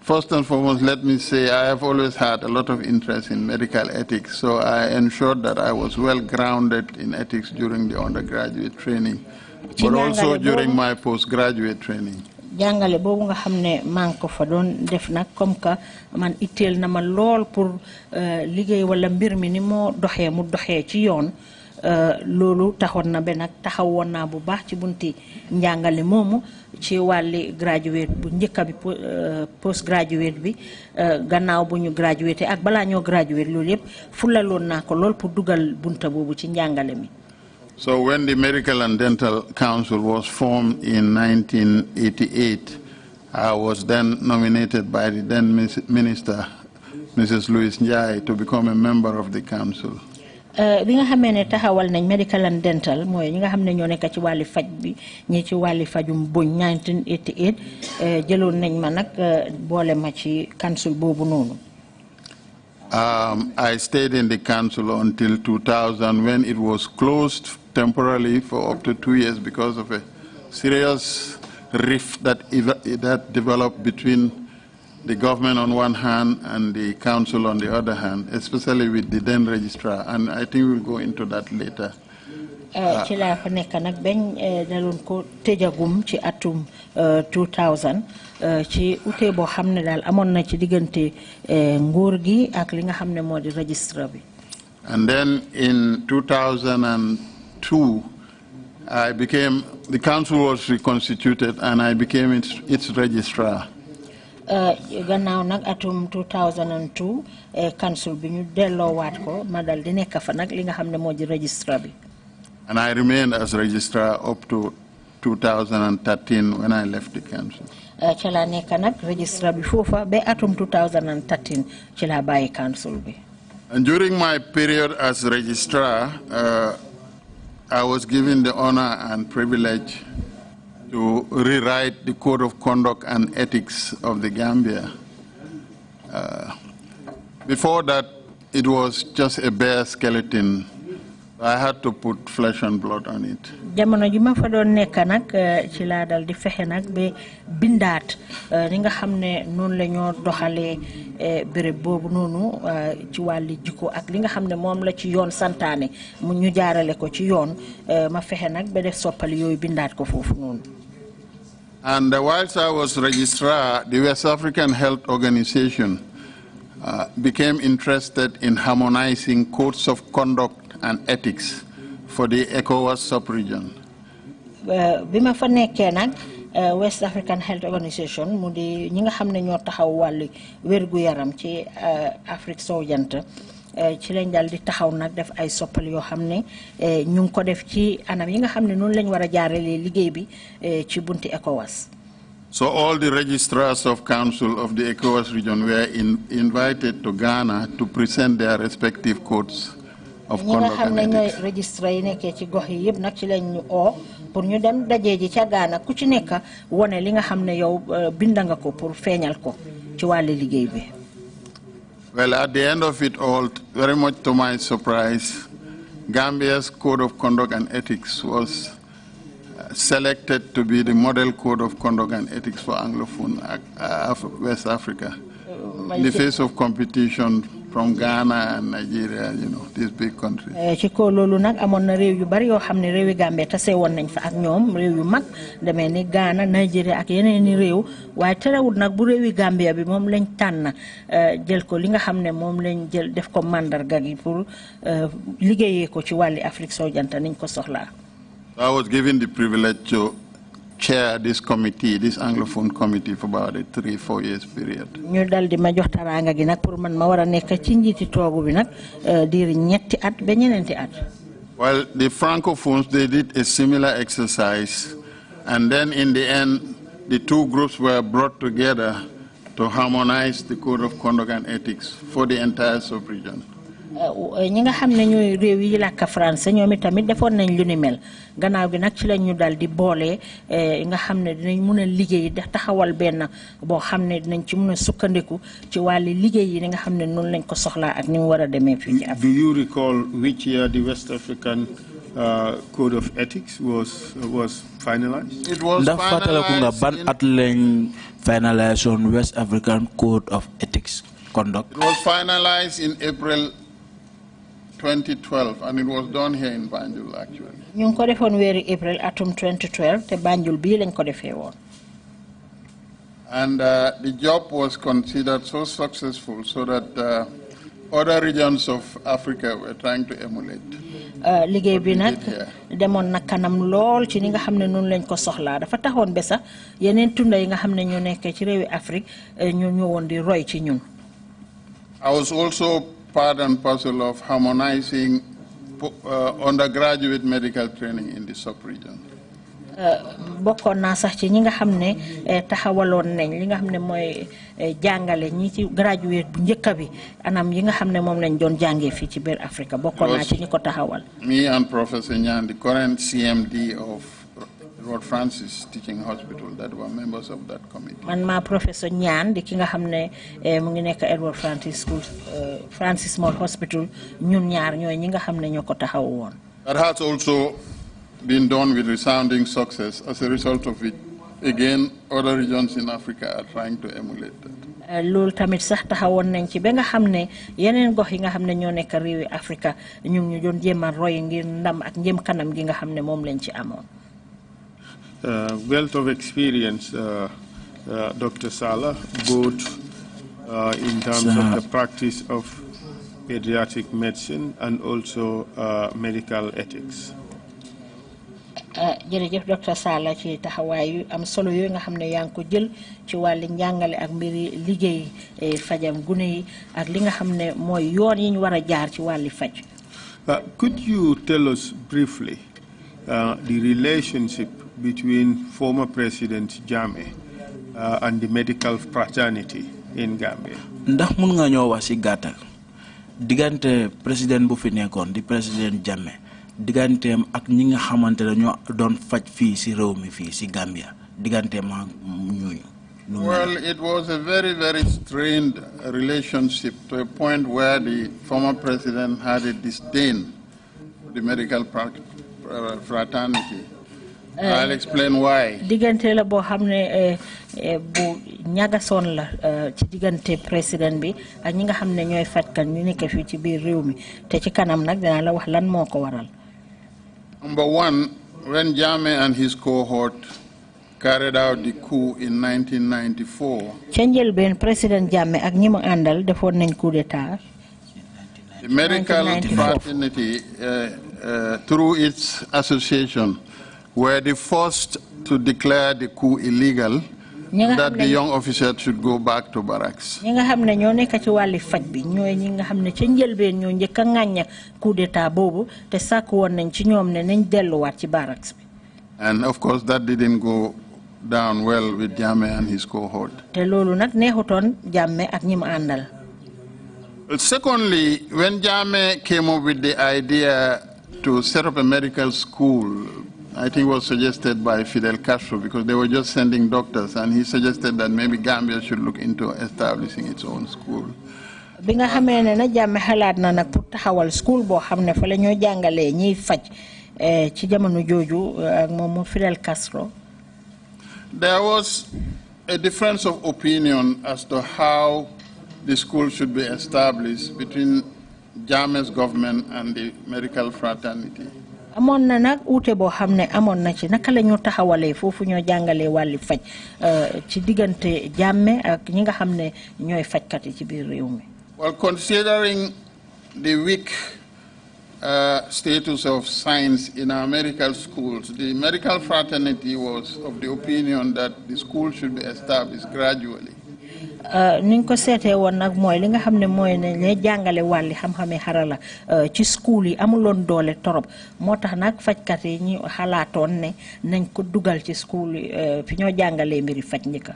first and foremost, let me say I have always had a lot of interest in medical ethics, so I ensured that I was well grounded in ethics during the undergraduate training, but also during my postgraduate training. jàngale boobu nga xam ne maa ngi ko fa doon def nag comme que man itteel na ma lool pour liggéey wala mbir mi ni moo doxee mu doxee ci yoon loolu taxoon na ba nag taxawoon naa bu baax ci bunti njàngale moomu ci wàlli graduate bu njëkka bi postgraduate bi gannaaw bu ñu graduate ak balaa ñoo graduate loolu yëpp fulaloon naa ko lool pour dugal bunta boobu ci njàngale mi. So when the Medical and Dental Council was formed in 1988, I was then nominated by the then Minister, Mrs. Louise Njai, to become a member of the council. bi nga xamee ne taxawal nañ medical and dental mooy ñi nga xam ne ñoo nekk ci wàlli faj bi ñi ci wàlli fajum buñ 1988 jëloon nañ ma nag boole ma ci council boobu noonu. I stayed in the council until 2000 when it was closed temporarily for up to 2 years because of a serious rift that developed between the government on one hand and the council on the other hand, especially with the then registrar, and I think we'll go into that later. ci laa fa nekk nag bañ daloon ko tëjagum ci atum 2000 ci ute boo xam ne daal amoon na ci diggante nguur gi ak li nga xam ne moo di registrar bi. And then in 2002, the council was reconstituted and I became its registrar. Gannaaw nag atum 2002 council bi ñu delloowaat ko ma dal di nekk fa nag li nga xam ne moo di registrar bi. And I remained as registrar up to 2013 when I left the council. Ci laa nekk nag registrar bi foofa ba atum 2013 ci laa bàyyi council bi. And during my period as registrar, I was given the honor and privilege to rewrite the Code of Conduct and Ethics of the Gambia. Before that, it was just a bare skeleton. I had to put flesh and blood on it. Jamono ji ma fa doon nekk nag ci laa dal di fexe nag ba bindaat li nga xam ne noonu la ñoo doxalee béréb boobu noonu ci wàlli jikko ak li nga xam ne moom la ci yoon santaane mu ñu jaarale ko ci yoon ma fexe nag ba def soppali yooyu bindaat ko foofu noonu. And whilst I was registrar, the West African Health Organization became interested in harmonizing codes of conduct and ethics for the ECOWAS sub-region. Bima fa nekkee nag West African Health Organization mu di ñi nga xam ne ñoo taxaw wàllu wérgu yaram ci Afrique sowu jant ci lañ dal di taxaw nag def ay soppal yoo xam ne ñu ngi ko def ci anam yi nga xam ne noonu lañ war a jaaralee liggéey bi ci bunti ECOWAS. So all the registrars of council of the ECOWAS region were invited to Ghana to present their respective codes of conduct and ethics. ñi nga xam ne registre yi nekkee ci gox yi yëpp nag ci lañ ñu oo pour ñu dem dajee ji ca Ghana ku ci nekk wone li nga xam ne yow binda nga ko pour feeñal ko ci wàllu liggéey bi. Well, at the end of it all, very much to my surprise, Gambia's Code of Conduct and Ethics was selected to be the model code of conduct and ethics for Anglophone West Africa. In the face of competition from Ghana and Nigeria, you know, these big countries. Ci ko loolu nag amoon na réew yu bari yoo xam ne réewi Gambie tase woon nañ fa ak ñoom réew yu mag demee ni Ghana Nigeria ak yeneen i réew waaye terewul nag bu réewi Gambia bi moom lañ tànn jël ko li nga xam ne moom lañ jël def ko mandarga gi pour liggéeyee ko ci wàlli Afrique sowu jant niñ ko soxlaa. I was given the privilege to chair this committee, this Anglophone committee, for about a 3-4 years period. ñu dal di ma jox taraanga gi nag pour man ma war a nekk ci njiiti toogu bi nag diiri ñetti at ba ñeneenti at. Well, the Francophones, they did a similar exercise, and then in the end, the two groups were brought together to harmonize the code of conduct and ethics for the entire sub-region. ñi nga xam ne ñooy réew yi làkk français ñoom itamit defoon nañ lu ni mel gannaaw gi nag ci lañ ñu dal di boole nga xam ne dinañ mun a liggéey taxawal benn boo xam ne dinañ ci mun a sukkandiku ci wàllu liggéey yi nga xam ne noonu lañ ko soxlaa ak ni mu war a demee fii ci Afrique. Do you recall which year the West African Code of Ethics was finalized? It was ndax fàttaliku nga ban at lañ finalized on West African Code of Ethics Conduct? It was finalized in April 2012, and it was done here in Banjul, actually. ñu ngi ko defoon weeri April atum 2012 te Banjul bii lañ ko defee woon. And the job was considered so successful so that other regions of Africa were trying to emulate. Liggéey bi nag demoon na kanam lool ci ni nga xam ne noonu lañ ko soxlaa dafa taxoon ba sax yeneen tunda yi nga xam ne ñoo nekk ci réewi Afrique ñu ñëwoon di roy ci ñun. I was also part and parcel of harmonizing undergraduate medical training in the sub-region. Bokkoon naa sax ci ñi nga xam ne taxawaloon nañ li nga xam ne mooy jàngale ñi ci graduate bu njëkk bi anam yi nga xam ne moom lañ doon jàngee fii ci biir Afrique bokkoon naa ci ñi ko taxawal. Me and Professor Nyan, the current CMD of Edward Francis Teaching Hospital, that were members of that committee. Man ma Professor Nyan di ki nga xam ne mu ngi nekk Edward Francis School Francis Small Hospital ñun ñaar ñooy ñi nga xam ne ñoo ko taxaw woon. That has also been done with resounding success. As a result of it, again, other regions in Africa are trying to emulate that. Loolu tamit sax taxawoon nañ ci ba nga xam ne yeneen gox yi nga xam ne ñoo nekk réewi Afrique ñu ngi ñu doon jéem a roy ngir ndam ak njëm kanam gi nga xam ne moom lañ ci amoon. Wealth of experience, Dr. Sallah, both in terms of the practice of pediatric medicine and also medical ethics. Jërëjëf Dr. Sallah ci taxawaay yu am solo yooyu nga xam ne yaa ngi ko jël ci wàllu njàngale ak mbiri liggéey fajam gune yi ak li nga xam ne mooy yoon yi ñu war a jaar ci wàlli faj. Could you tell us briefly the relationship between former President Jammeh and the medical fraternity in Gambia? Ndax mun nga ñoo wax ci gàttal diggante président bu fi nekkoon di président Jammeh digganteem ak ñi nga xamante ne ñoo doon faj fii ci réew mi fii ci Gambia digganteem ak ñooñu. Well, it was a very, very strained relationship to a point where the former president had a disdain for the medical fraternity. I'll explain why. Diggante la boo xam ne bu ñagasoon la ci diggante président bi ak ñi nga xam ne ñooy fajkat ñu nekk fii ci biir réew mi te ci kanam nag dinaa la wax lan moo ko waral. Number one, when Jammeh and his cohort carried out the coup in 1994, ca njëlbeen président Jammeh ak ñi mu àndal defoon nañ coup d'état. The medical fraternity, through its association, were the first to declare the coup illegal, that the young officers should go back to barracks. ñi nga xam ne ñoo nekk ci wàlli faj bi ñooy ñi nga xam ne ca njëlbeen ñoo njëkk a ŋàñña coup d'état boobu te sàkk woon nañ ci ñoom ne nañ delluwaat ci barracks bi. And of course that didn't go down well with Jammeh and his cohort. te loolu nag neexutoon Jammeh ak ñi mu àndal. Secondly, when Jammeh came up with the idea to set up a medical school, I think it was suggested by Fidel Castro because they were just sending doctors, and he suggested that maybe Gambia should look into establishing its own school. bi nga xamee ne na Jammeh xalaat na nag pour taxawal school boo xam ne fa la ñoo jàngalee ñiy faj ci jamono jooju ak moom Fidel Castro. There was a difference of opinion as to how the school should be established between Jammeh's government and the medical fraternity. amoon na nag uute boo xam ne amoon na ci naka la ñu taxawalee foofu ñoo jàngalee wàlli faj ci diggante Jammeh ak ñi nga xam ne ñooy fajkat yi ci biir réew mi. Well, considering the weak status of science in our medical schools, the medical fraternity was of the opinion that the school should be established gradually. niñ ko seetee woon nag mooy li nga xam ne mooy ne ñay jàngale wàlli xam-xame xarala ci school yi amuloon doole torop moo tax nag fajkat yi ñu xalaatoon ne nañ ko dugal ci school yi fi ñoo jàngalee mbiri faj njëkka.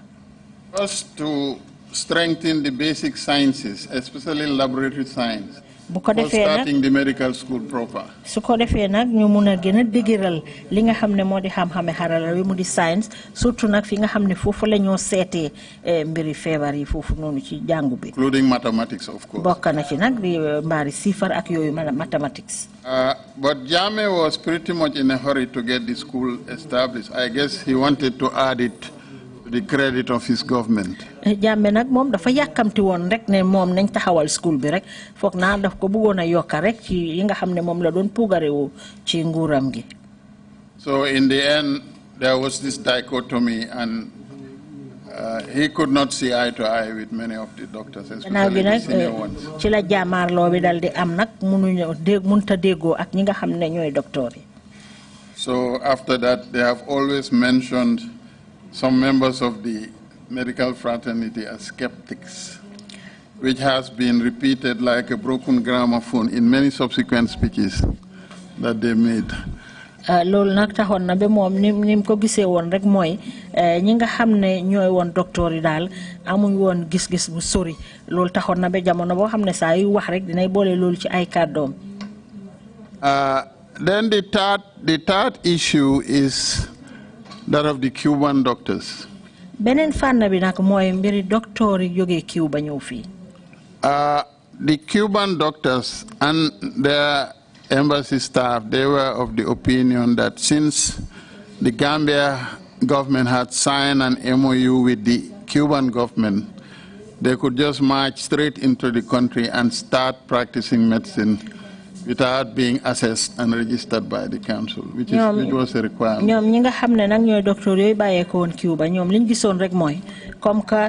First, to strengthen the basic sciences, especially laboratory science, for starting the medical school proper. su ko defee nag ñu mun a gën a dëgëral li nga xam ne moo di xam-xame xarala wi mu di science surtout nag fi nga xam ne foofu la ñoo seetee mbiri feebar yi foofu noonu ci jàngu bi. Including mathematics, of course. bokk na ci nag di mbaari sifar ak yooyu mathematics. But Jammeh was pretty much in a hurry to get the school established. I guess he wanted to add it to the credit of his government. Jammeh nag moom dafa yàkkamti woon rek ne moom nañ taxawal school bi rek foog naa daf ko bëggoon a yokka rek ci yi nga xam ne moom la doon puugarewu ci nguuram gi. So in the end, there was this dichotomy, and he could not see eye to eye with many of the doctors, especially the senior ones. Ci la jaamarloo bi dal di am nag mënta déggoo ak ñi nga xam ne ñooy docteur yi. So after that, they have always mentioned some members of the medical fraternity as skeptics, which has been repeated like a broken gramophone in many subsequent speeches that they made. Loolu nag taxoon na ba moom ni ko gisee woon rek mooy ñi nga xam ne ñooy woon docteur yi daal amuñ woon gis-gis bu sori loolu taxoon na ba jamono boo xam ne saa yu wax rek dinay boole loolu ci ay kàddoom. Then the third issue is that of the Cuban doctors. Beneen fànn bi nag mooy mbiri docteur yi jógee Cuba ñëw fii. The Cuban doctors and their embassy staff, they were of the opinion that since the Gambia government had signed an MOU with the Cuban government, they could just march straight into the country and start practicing medicine without being assessed and registered by the council, which was a requirement. ñoom ñi nga xam ne nag ñooy docteur yooyu bàyyeekoo woon Cuba ñoom liñ gisoon rek mooy comme que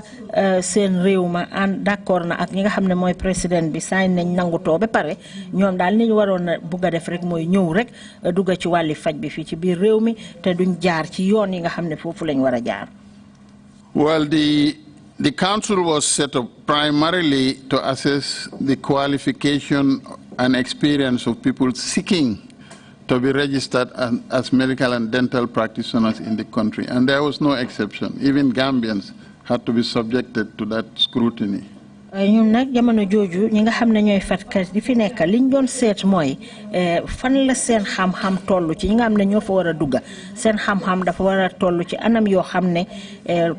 seen réew ma d'accord na ak ñi nga xam ne mooy président bi sañ nañ nangutoo ba pare ñoom daal ni ñu waroon a bugg a def rek mooy ñëw rek dugga ci wàlli faj bi fii ci biir réew mi te duñ jaar ci yoon yi nga xam ne foofu lañ war a jaar. Well, the council was set up primarily to assess the qualification and experience of people seeking to be registered as medical and dental practitioners in the country. And there was no exception. Even Gambians had to be subjected to that scrutiny. ñun nag jamono jooju ñi nga xam ne ñooy fatkat di fi nekk liñ doon seet mooy fan la seen xam-xam toll ci ñi nga xam ne ñoo fa war a dugga seen xam-xam dafa war a toll ci anam yoo xam ne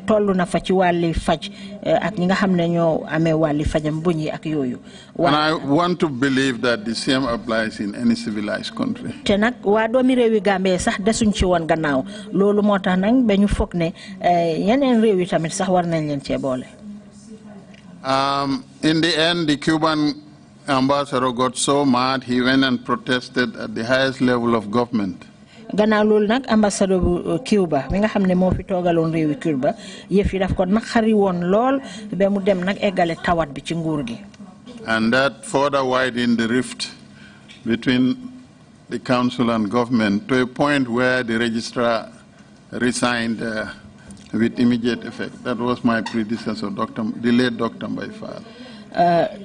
toll na fa ci wàlli faj ak ñi nga xam ne ñoo amee wàlli fajam buñ yi ak yooyu. And I want to believe that the same applies in any civilized country. te nag waa doomi réewi Gambie sax desuñ ci woon gannaaw loolu moo tax nag ba ñu foog ne yeneen réew yi tamit sax war nañ leen cee boole. In the end, the Cuban ambassador got so mad, he went and protested at the highest level of government. gannaaw loolu nag ambassadeur bu Cuba mi nga xam ne moo fi toogaloon réewi Cuba yëf yi daf ko naqari woon lool ba mu dem nag eggale tawat bi ci nguur gi. And that further widened the rift between the council and government to a point where the registrar resigned with immediate effect. That was my predecessor, the late Dr. Mbaye.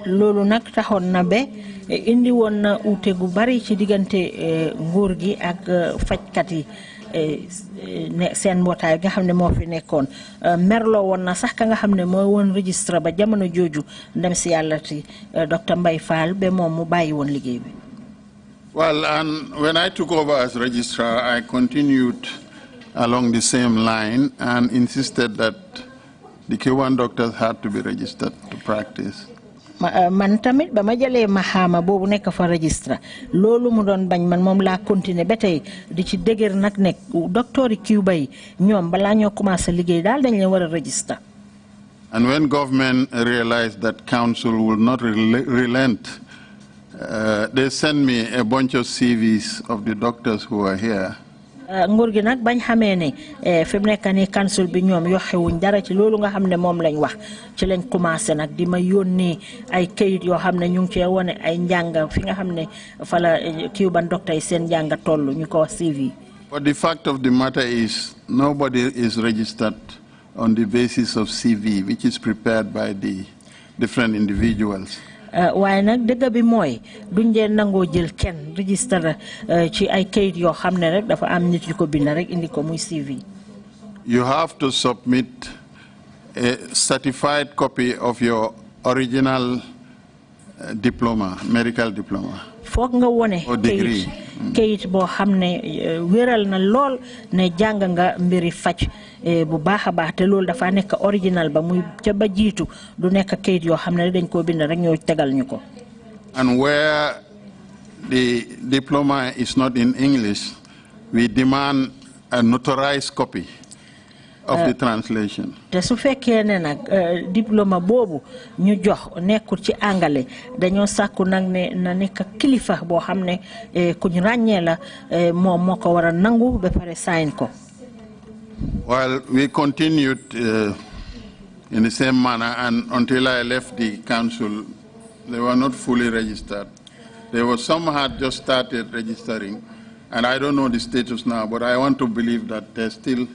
Loolu nag taxoon na ba indi woon na uute gu bari ci diggante nguur gi ak fajkat yi seen mbootaay nga xam ne moo fi nekkoon merloo woon na sax ka nga xam ne mooy woon registre ba jamono jooju ndem si yàlla ti Dr. Mbaye Fall ba moom mu bàyyi woon liggéey bi. Well, and when I took over as registrar, I continued along the same line and insisted that the Cuban doctors had to be registered to practice. Man tamit ba ma jëlee maxaama boobu nekk fa registre loolu mu doon bañ man moom laa continuer ba tey di ci dëgër nag nekk docteur yi Cuba yi ñoom balaa ñoo commencé liggéey daal dañ leen war a registre. And when government realized that council would not relent, they sent me a bunch of CVs of the doctors who are here. nguur gi nag bañ xamee ne fi mu nekk nii council bi ñoom yoxewuñ dara ci loolu nga xam ne moom lañ wax ci lañ commencé nag di ma yónnee ay kayit yoo xam ne ñu ngi cee wone ay njàng fi nga xam ne fa la Cuban docteur yi seen njàng toll ñu ko wax CV. But the fact of the matter is nobody is registered on the basis of CV, which is prepared by the different individuals. waaye nag dëgg bi mooy duñ dee nangoo jël kenn registre ci ay kayit yoo xam ne rek dafa am nit yu ko bind rek indi ko muy CV. You have to submit a certified copy of your original diploma, medical diploma. foog nga wone kayit boo xam ne wéral na lool ne jàng nga mbiri faj bu baax a baax te loolu dafa nekk original ba muy ca ba jiitu du nekk kayit yoo xam ne dañ koo bind rek ñoo tegal ñu ko. And where the diploma is not in English, we demand a notarized copy of the translation. te su fekkee ne nag diplôme boobu ñu jox nekkul ci angale dañoo sàkku nag ne na nekk kilifa boo xam ne ku ñu ràññee la moom moo ko war a nangu ba pare sign ko. Well, we continued in the same manner, and until I left the council, they were not fully registered. Some had just started registering, and I don't know the status now, but I want to believe that there's still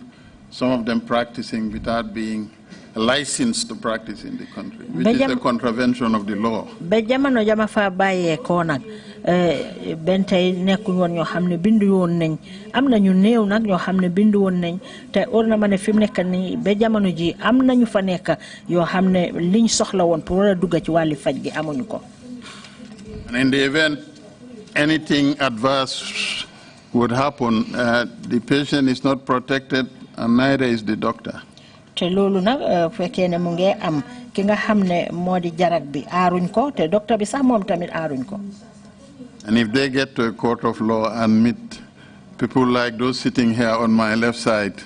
some of them practicing without being licensed to practice in the country, which is a contravention of the law. Benjamin Jama fa baye ko nak bentay nekkuñ won ñoo xamne bindu won nañ am nañu neew nak ñoo xamne bindu won nañ te orna mané fim nekk ni be jamono ji am nañu fa nekk yo xamne liñ soxla won pour wara dugg ci wali faj gi amuñu ko. And in the event anything adverse would happen, the patient is not protected and neither is the doctor. te lolu nak fekkee ne mu ngi am ki nga xamne modi jarak bi aaruñ ko te docteur bi sax mom tamit aaruñ ko. And if they get to a court of law and meet people like those sitting here on my left side,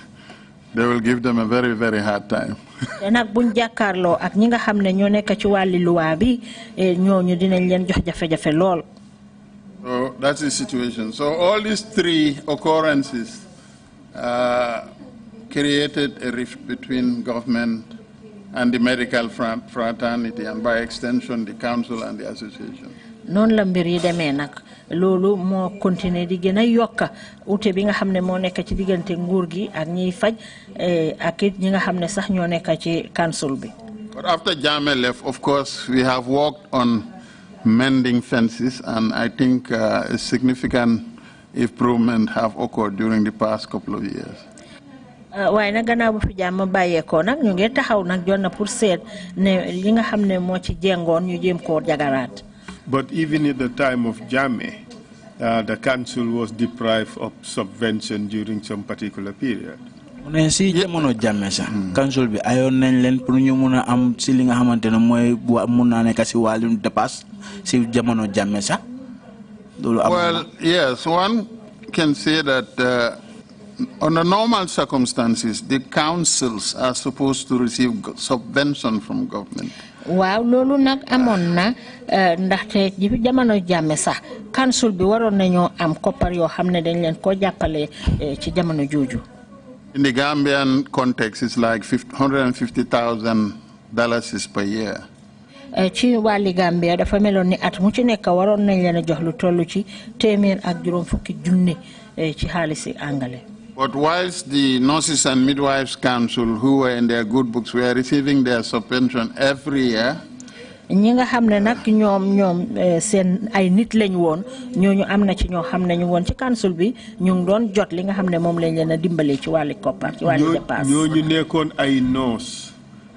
they will give them a very, very hard time. te nak buñ jàkkaarloo ak ñi nga xamne ñoo nekk ci wàlli luwa bi ñooñu dinañ leen jox jafe-jafe lool. So that's the situation. So all these three occurrences created a rift between government and the medical fraternity, and by extension, the council and the association. Non la mbir yi demee nag loolu moo continuer di gën a yokka ute bi nga xam ne moo nekk ci diggante nguur gi ak ñiy faj ak it ñi nga xam ne sax ñoo nekk ci council bi. But after Jammeh left, of course, we have worked on mending fences, and I think a significant improvement have occurred during the past couple of years. waaye nag gannaaw bu fi jàmm bàyyeekoo nag ñu ngi taxaw nag jot na pour seet ne li nga xam ne moo ci jéngoon ñu jéem koo jagaraat. But even at the time of Jammeh, the council was deprived of subvention during some particular period. ne si jamono Jammeh sax council bi ayoon nañ leen pour ñu mun a am si li nga xamante ne mooy mun naa nekk si wàllum dépasse si jamono Jammeh sax. Well, yes, one can say that under normal circumstances, the councils are supposed to receive subvention from government. Waaw loolu nag amoon na ndaxte ji fi jamono Jammeh sax council bi waroon nañoo am koppar yoo xam ne dañ leen ko jàppale ci jamono jooju. In the Gambian context, it's like $150,000 per year. ci wàlli Gambia dafa meloon ni at mu ci nekk waroon nañ leen a jox lu toll ci téeméer ak juróom fukki junne ci xaalisi angale. But whilst the Nurses and Midwives Council, who were in their good books, were receiving their subvention every year, ñi nga xam ne nag ñoom seen ay nit lañ woon ñooñu am na ci ñoo xam ne ñu woon ci council bi ñu ngi doon jot li nga xam ne moom lañ leen a dimbalee ci wàlli koppar ci wàlli dépasse. ñooñu nekkoon ay nurse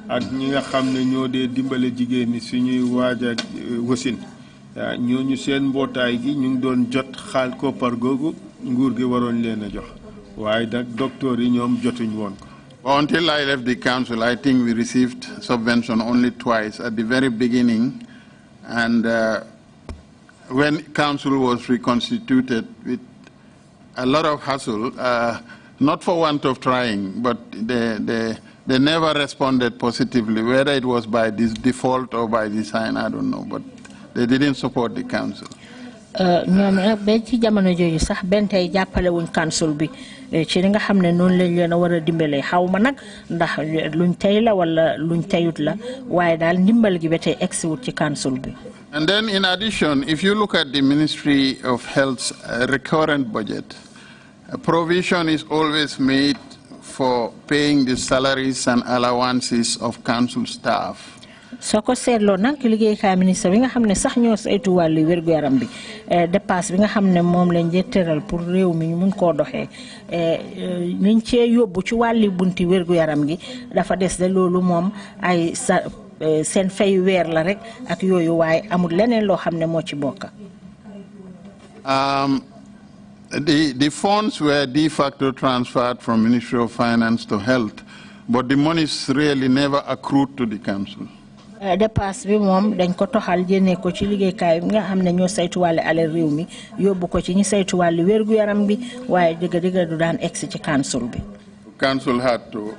ak ñi nga xam ne ñoo dee dimbale jigéen ñi suñuy waaja wasin ñooñu seen mbootaay gi ñu ngi doon jot xaal koppar googu nguur gi waroon leen a jox waaye nag docteur yi ñoom jotuñ woon ko. Until I left the council, I think we received subvention only twice, at the very beginning, and when council was reconstituted with a lot of hassle, not for want of trying, but they never responded positively, whether it was by this default or by design, I don't know, but they didn't support the council. ñoom nag ba ci jamono jooju sax benn tey jàppale wuñ council bi ci li nga xam ne noonu lañ leen a war a dimbalee xaw ma nag ndax luñ tey la wala luñ teyut la waaye daal ndimbal gi ba tey egsiwut ci council bi. And then in addition, if you look at the Ministry of Health's recurrent budget, a provision is always made for paying the salaries and allowances of council staff. Soko seetloo nag liggéeykaay ministre bi nga xam ne sax ñoo saytu wàllu wérgu yaram bi dépasse bi nga xam ne moom lañ jëtëral pour réew mi ñu mun koo doxee niñ cee yóbbu ci wàlli bunti wérgu yaram gi dafa des de loolu moom ay seen fay weer la rek ak yooyu waaye amul leneen loo xam ne moo ci bokka. The funds were de facto transferred from Ministry of Finance to Health, but the monies really never accrued to the council. Dépasse bi moom dañ ko toxal jénnee ko ci liggéeykaay bi nga xam ne ñoo saytu wàllu alal réew mi yóbbu ko ci ñi saytu wàllu wérgu yaram bi waaye dëgg-dëgg du daan egsi ci council bi. Council had to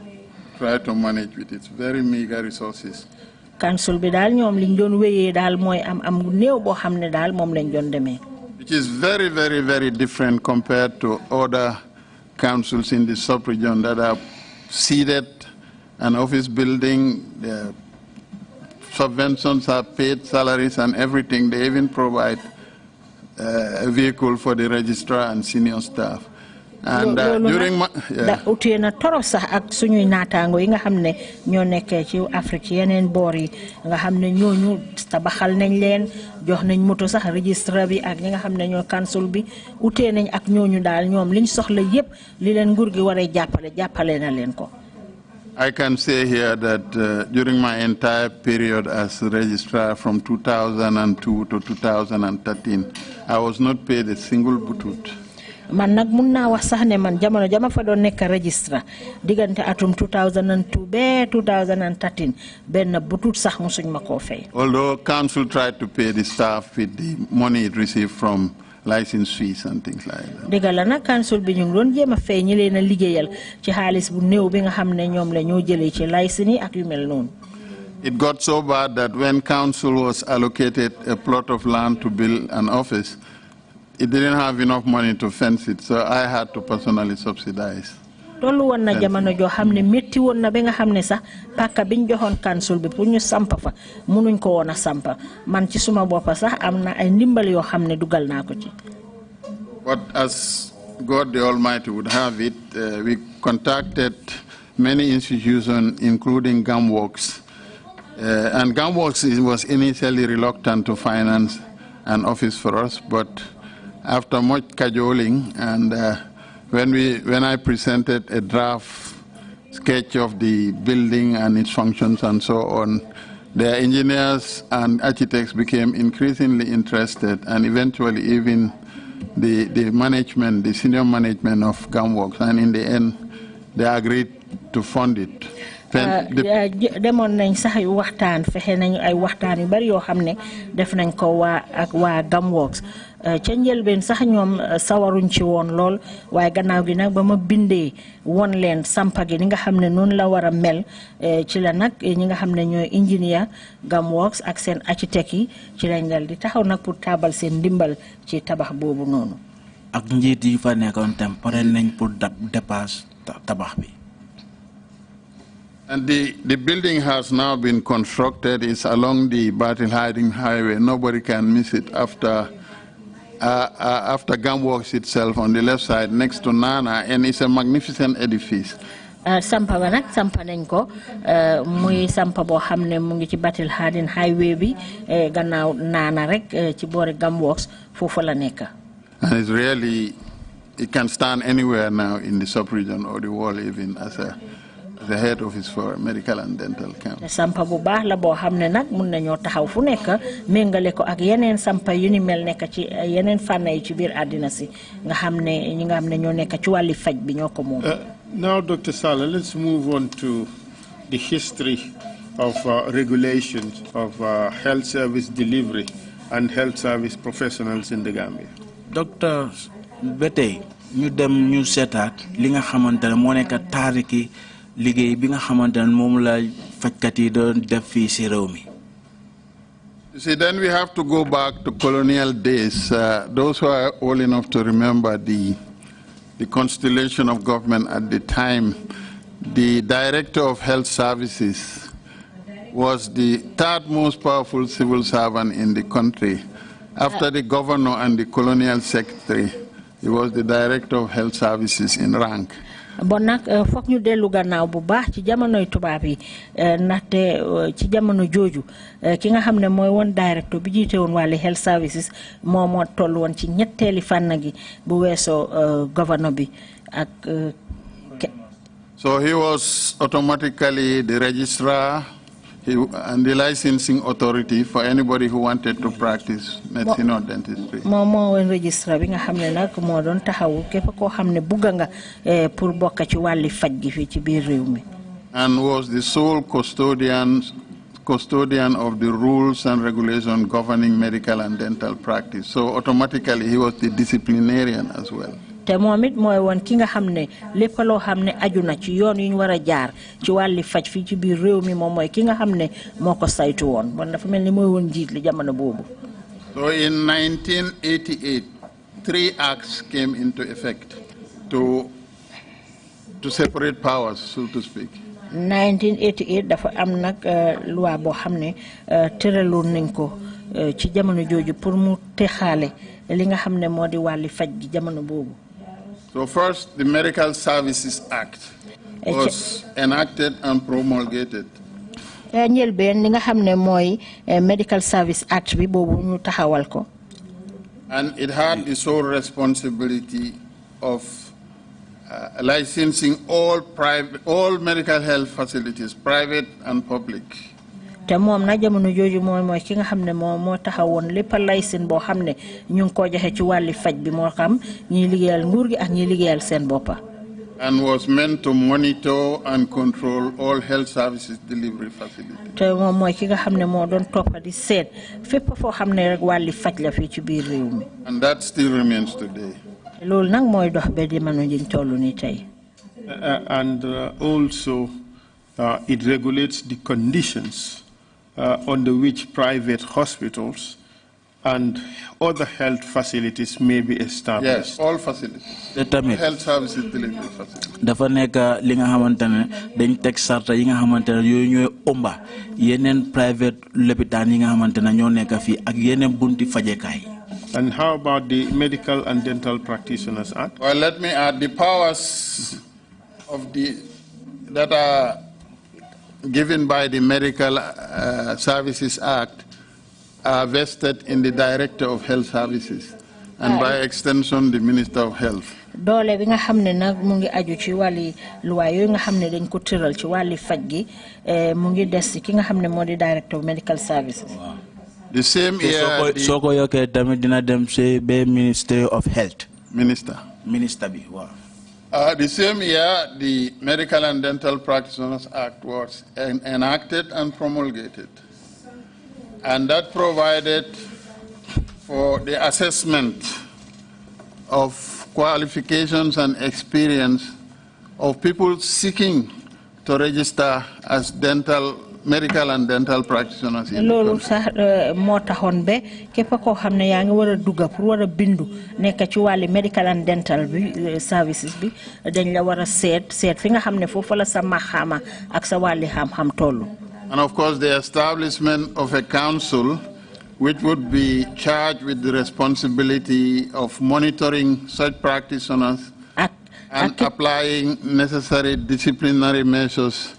try to manage with its very meager resources. Council bi daal ñoom liñ doon wéyee daal mooy am néew boo xam ne daal moom lañ doon demee. Which is very, very, very different compared to other councils in the sub-region that are seeded an office building, the subventions are paid, salaries and everything. They even provide a vehicle for the registrar and senior staff. And during my utee na torop sax ak suñuy naataango yi nga xam ne ñoo nekkee ci Afrique yeneen boor yi nga xam ne ñooñu tabaxal nañ leen jox nañ moto sax registre bi ak ñi nga xam ne ñoo council bi utee nañ ak ñooñu daal ñoom liñ soxla yépp li leen nguur gi waree jàppale na leen ko. I can say here that during my entire period as registrar from 2002 to 2013, I was not paid a single butut. Man nag mun naa wax sax ne man jamono jama fa doon nekk registre diggante atum 2002 ba 2013 benn butut sax musuñ ma koo fay. Although council tried to pay the staff with the money it received from license fees and things like that. Dëgg la nag council bi ñu ngi doon jéem a fay ñi leen a liggéeyal ci xaalis bu néew bi nga xam ne ñoom la ñoo jëlee ci licence yi ak yu mel noonu. It got so bad that when council was allocated a plot of land to build an office, it didn't have enough money to fence it, so I had to personally subsidize. Tollu woon na jamono joo xam ne métti woon na ba nga xam ne sax pàkka biñ joxoon council bi pour ñu sampa fa mënuñ ko woon a sampa man ci suma boppa sax am na ay ndimbal yoo xam ne dugal naa ko ci. But as God the Almighty would have it, we contacted many institutions, including GAMWORKS, and GAMWORKS was initially reluctant to finance an office for us, but after much cajoling and when I presented a draft sketch of the building and its functions and so on, the engineers and architects became increasingly interested, and eventually even the management, the senior management of GAMWORKS, and in the end, they agreed to fund it. Demoon nañ sax waxtaan fexe nañu ay waxtaan yu bari yoo xam ne def nañ ko ak waa GAMWORKS ca njëlbeen sax ñoom sawaruñ ci woon lool waaye gannaaw gi nag ba ma bindee won leen sampa gi ni nga xam ne noonu la war a mel ci la nag ñi nga xam ne ñooy ingénieur GAMWORKS ak seen architecte yi ci lañ dal di taxaw nag pour taabal seen ndimbal ci tabax boobu noonu. ak njiit yi fa nekkoon tam pare nañ pour dépasse tabax bi. And the building has now been constructed. It's along the Battle-Hiding Highway. Nobody can miss it after GAMWORKS itself on the left side next to Nana, and it's a magnificent edifice. Sampa ba nag sampa nañ ko muy sampa boo xam ne mu ngi ci Battle-Hiding Highway bi gannaaw Nana rek ci boori GAMWORKS foofu la nekk. And it's really, it can stand anywhere now in the sub-region or the world, even as the head office for medical and dental camp. Sampa bu baax la boo xam ne nag mun nañoo taxaw fu nekk méngale ko ak yeneen sampa yu ni mel nekk ci yeneen fànn yi ci biir àddina si nga xam ne ñi nga xam ne ñoo nekk ci wàlli faj bi ñoo ko moom. Now, Dr. Sallah, let's move on to the history of regulations of health service delivery and health service professionals in the Gambia. Doctor, ba tey ñu dem ñu seetaat li nga xamante ne moo nekk taariki liggéey bi nga xamante ne moom la fajkat yi doon def fii si réew mi. You see, then we have to go back to colonial days. Those who are old enough to remember the constellation of government at the time, the director of health services was the third most powerful civil servant in the country. After the governor and the colonial secretary, he was the director of health services in rank. Bon nag foog ñu dellu gannaaw bu baax ci jamonoy tubaab yi ndaxte ci jamono jooju ki nga xam ne mooy woon directeur bi jiite woon wàlli health services moo toll woon ci ñetteeli fànn gi bu weesoo governor bi ak. So he was automatically the registrar and the licensing authority for anybody who wanted to practice medicine or dentistry. Moo woon registrar bi nga xam ne nag moo doon taxawu képp koo xam ne bugga nga pour bokk ci wàlli faj gi fii ci biir réew mi. And was the sole custodian of the rules and regulations governing medical and dental practice. So automatically he was the disciplinarian as well. te momit mooy woon ki nga xam ne lépp loo xam ne aju na ci yoon yu ñu war a jaar ci wàlli faj fii ci biir réew mi moom mooy ki nga xam ne moo ko saytu woon bon dafa mel ni mooy woon njiit li jamono boobu. So in 1988, 3 acts came into effect to separate powers, so to speak. 1988 dafa am nak loi boo xam ne tëraloon nañ ko ci jamono jooju pour mu texaale li nga xam ne moo di wàlli faj gi jamono boobu. So first, the Medical Services Act was enacted and promulgated. njëlbeen li nga xam ne mooy Medical Service Act bi boobu ñu taxawal ko. And it had the sole responsibility of licensing all medical health facilities, private and public. te moom na jamono jooju mooy ki nga xam ne moo taxawoon lépp licence boo xam ne ñu ngi ko joxe ci wàlli faj bi moo xam ñiy liggéeyal nguur gi ak ñiy liggéeyal seen boppa. And was meant to monitor and control all health services delivery facilities. te moom mooy ki nga xam ne moo doon toppa di seet fépp foo xam ne rek wàlli faj la fii ci biir réew mi. And that still remains today. loolu nag mooy dox ba jamono jiñ toll nii tey. And also it regulates the conditions under which private hospitals and other health facilities may be established. Yes, all facilities. Health services delivery facilities. dafa nekk li nga xamante ne dañ teg sarta yi nga xamante ne yooyu ñooy omba yeneen private lopitaan yi nga xamante ne ñoo nekk fii ak yeneen bunti fajekaay. And how about the Medical and Dental Practitioners Act? Well, let me add the powers of that are given by the Medical Services Act are vested in the Director of Health Services and by extension the Minister of Health. doole bi nga xam ne nag mu ngi aju ci wàlli luwaay yooyu nga xam ne dañ ko tëral ci wàlli faj gi mu ngi des ci ki nga xam ne moo di Director of Medical Services. The same year. soo ko yokkee tamit dina dem ci ba Ministry of Health. Minister bi waaw. The same year, the Medical and Dental Practitioners Act was enacted and promulgated. And that provided for the assessment of qualifications and experience of people seeking to register as medical and dental practitioners. loolu sax moo taxoon ba képp koo xam ne yaa ngi war a dugga pour war a bindu nekk ci wàlli medical and dental bi services bi dañ la war a seet fi nga xam ne foofu la sa maxaama ak sa wàlli xam-xam tollu. And of course the establishment of a council which would be charged with the responsibility of monitoring such practitioners and applying necessary disciplinary measures.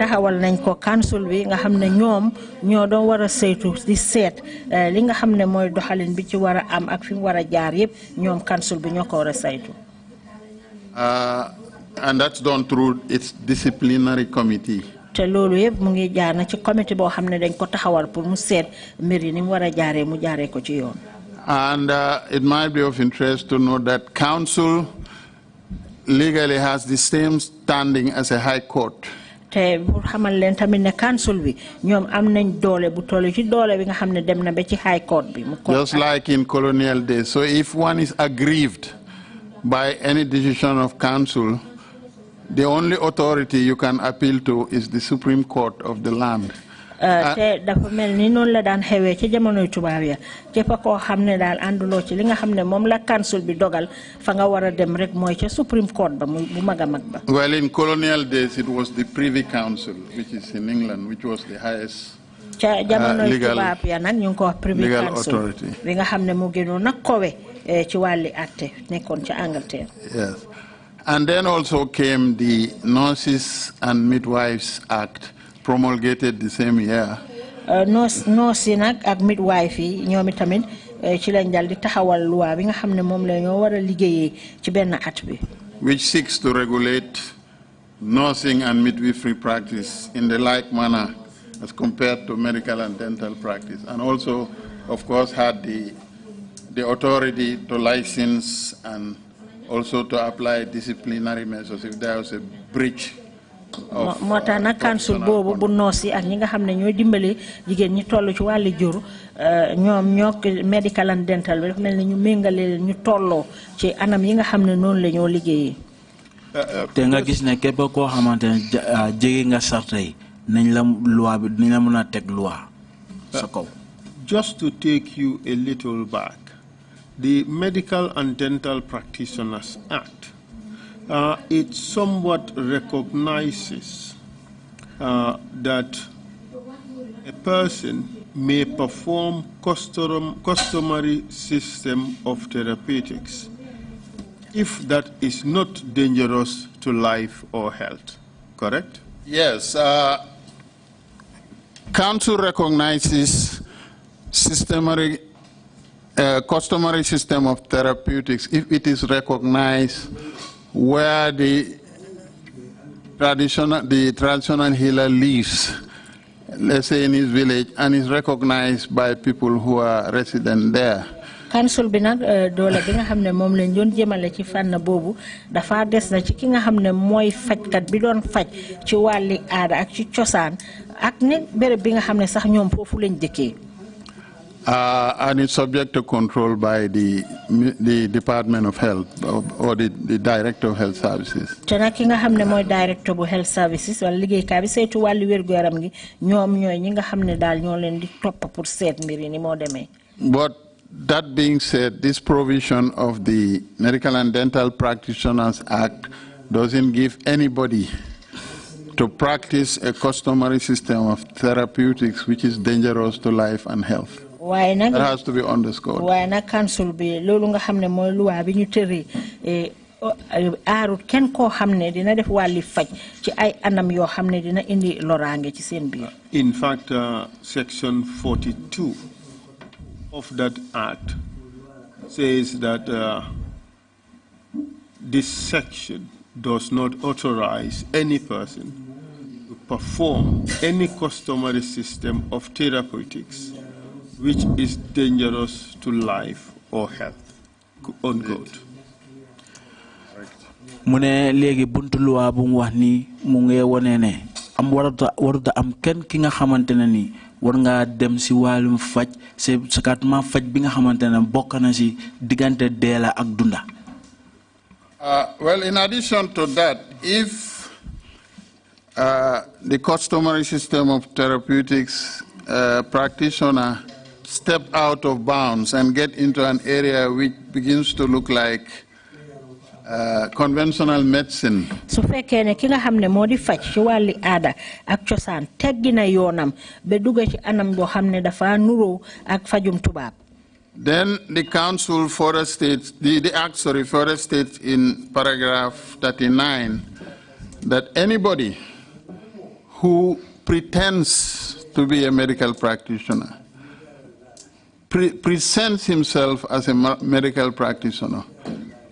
taxawal nañ ko council bi nga xam ne ñoom ñoo doon war a saytu di seet li nga xam ne mooy doxalin bi ci war a am ak fi mu war a jaar yëpp ñoom council bi ñoo ko war a saytu. And that's done through its disciplinary committee. te loolu yëpp mu ngi jaar na ci committee boo xam ne dañ ko taxawal pour mu seet mbir yi ni mu war a jaaree mu jaaree ko ci yoon. And it might be of interest to know that council legally has the same standing as a high court. te bu xamal leen tamit ne council bi ñoom am nañ doole bu toll ci doole bi nga xam ne dem na ba ci high court bi. Just like in colonial days. So if one is aggrieved by any decision of council, the only authority you can appeal to is the Supreme Court of the land. te dafa mel ni noonu la daan xewee ci jamonoy tubaab ya képp koo xam ne daal ànduloo ci li nga xam ne moom la council bi dogal fa nga war a dem rek mooy ca Supreme Court ba bu mag a mag ba. Well, in colonial days it was the Privy Council, which is in England, which was the highest ca jamonoy tubaab ya nag ñu ngi ko wax Privy Council authority. bi nga xam ne mu gënoon nag kowe ci wàlli àtte nekkoon ca Angleterre. Yes. And then also came the Nurses and Midwives Act, promulgated the same year. nurse yi nag ak midwife yi ñoom itamit ci lañ dal di taxawal loi bi nga xam ne moom la ñoo war a liggéeyee ci benn at bi. Which seeks to regulate nursing and midwifery practice in the like manner as compared to medical and dental practice, and also, of course, had the authority to license and also to apply disciplinary measures if there was a breach. moo tax nag council boobu bu noos yi ak ñi nga xam ne ñooy dimbale jigéen ñi toll ci wàllu jur ñoom ñoo medical and dental bi dafa mel ni ñu méngale ñu tolloo ci anam yi nga xam ne noonu la ñoo liggéeyee. te nga gis ne képp koo xamante ne jege nga sarta yi nañ la loi bi nañ la mën a teg loi sa kaw. Just to take you a little back, the Medical and Dental Practitioners Act it somewhat recognizes that a person may perform customary system of therapeutics if that is not dangerous to life or health, correct? Yes. Council recognizes customary system of therapeutics if it is recognized where the traditional healer lives, let's say in his village, and is recognized by people who are resident there. Council bi nag doole bi nga xam ne moom lañ doon jëmale ci fànn boobu dafa des na ci ki nga xam ne mooy fajkat bi doon faj ci wàlli aada ak ci cosaan ak ne béréb bi nga xam ne sax ñoom foofu lañ dëkkee. And it's subject to control by the Department of Health or the Director of Health Services. te nag ki nga xam ne mooy Director bu Health Services wala liggéeykat bi saytu wàllu wér-gu-yaram gi ñoom ñooy ñi nga xam ne daal ñoo leen di topp pour seet mbir yi ni moo demee. But that being said, this provision of the Medical and Dental Practitioners Act doesn't give anybody to practice a customary system of therapeutics which is dangerous to life and health. That has to be underscored. Waaye nag council bi loolu nga xam ne mooy luwaa bi ñu tëri aarut kenn koo xam ne dina def wàlli faj ci ay anam yoo xam ne dina indi loraange ci seen biir. In fact, section 42 of that act says that this section does not authorize any person to perform any customary system of therapeutics which is dangerous to life or health, unquote. Mune legi buntu luwa bu mu wax ni mu ngi wone ne am waruta am kenn ki nga xamantene ni war nga dem si walum faj c'est sakatma faj bi nga xamantene bokk na si digante deela ak dunda. Well, in addition to that, if the customary system of therapeutics practitioner step out of bounds and get into an area which begins to look like conventional medicine. Su fekkee ne ki nga xam ne moo di faj ci wàlli aada ak cosaan teggi na yoonam ba dugg ci anam boo xam ne dafa nuroo ak fajum tubaab. Then the council further states, the act further states in paragraph 39 that anybody who pretends to be a medical practitioner, presents himself as a medical practitioner,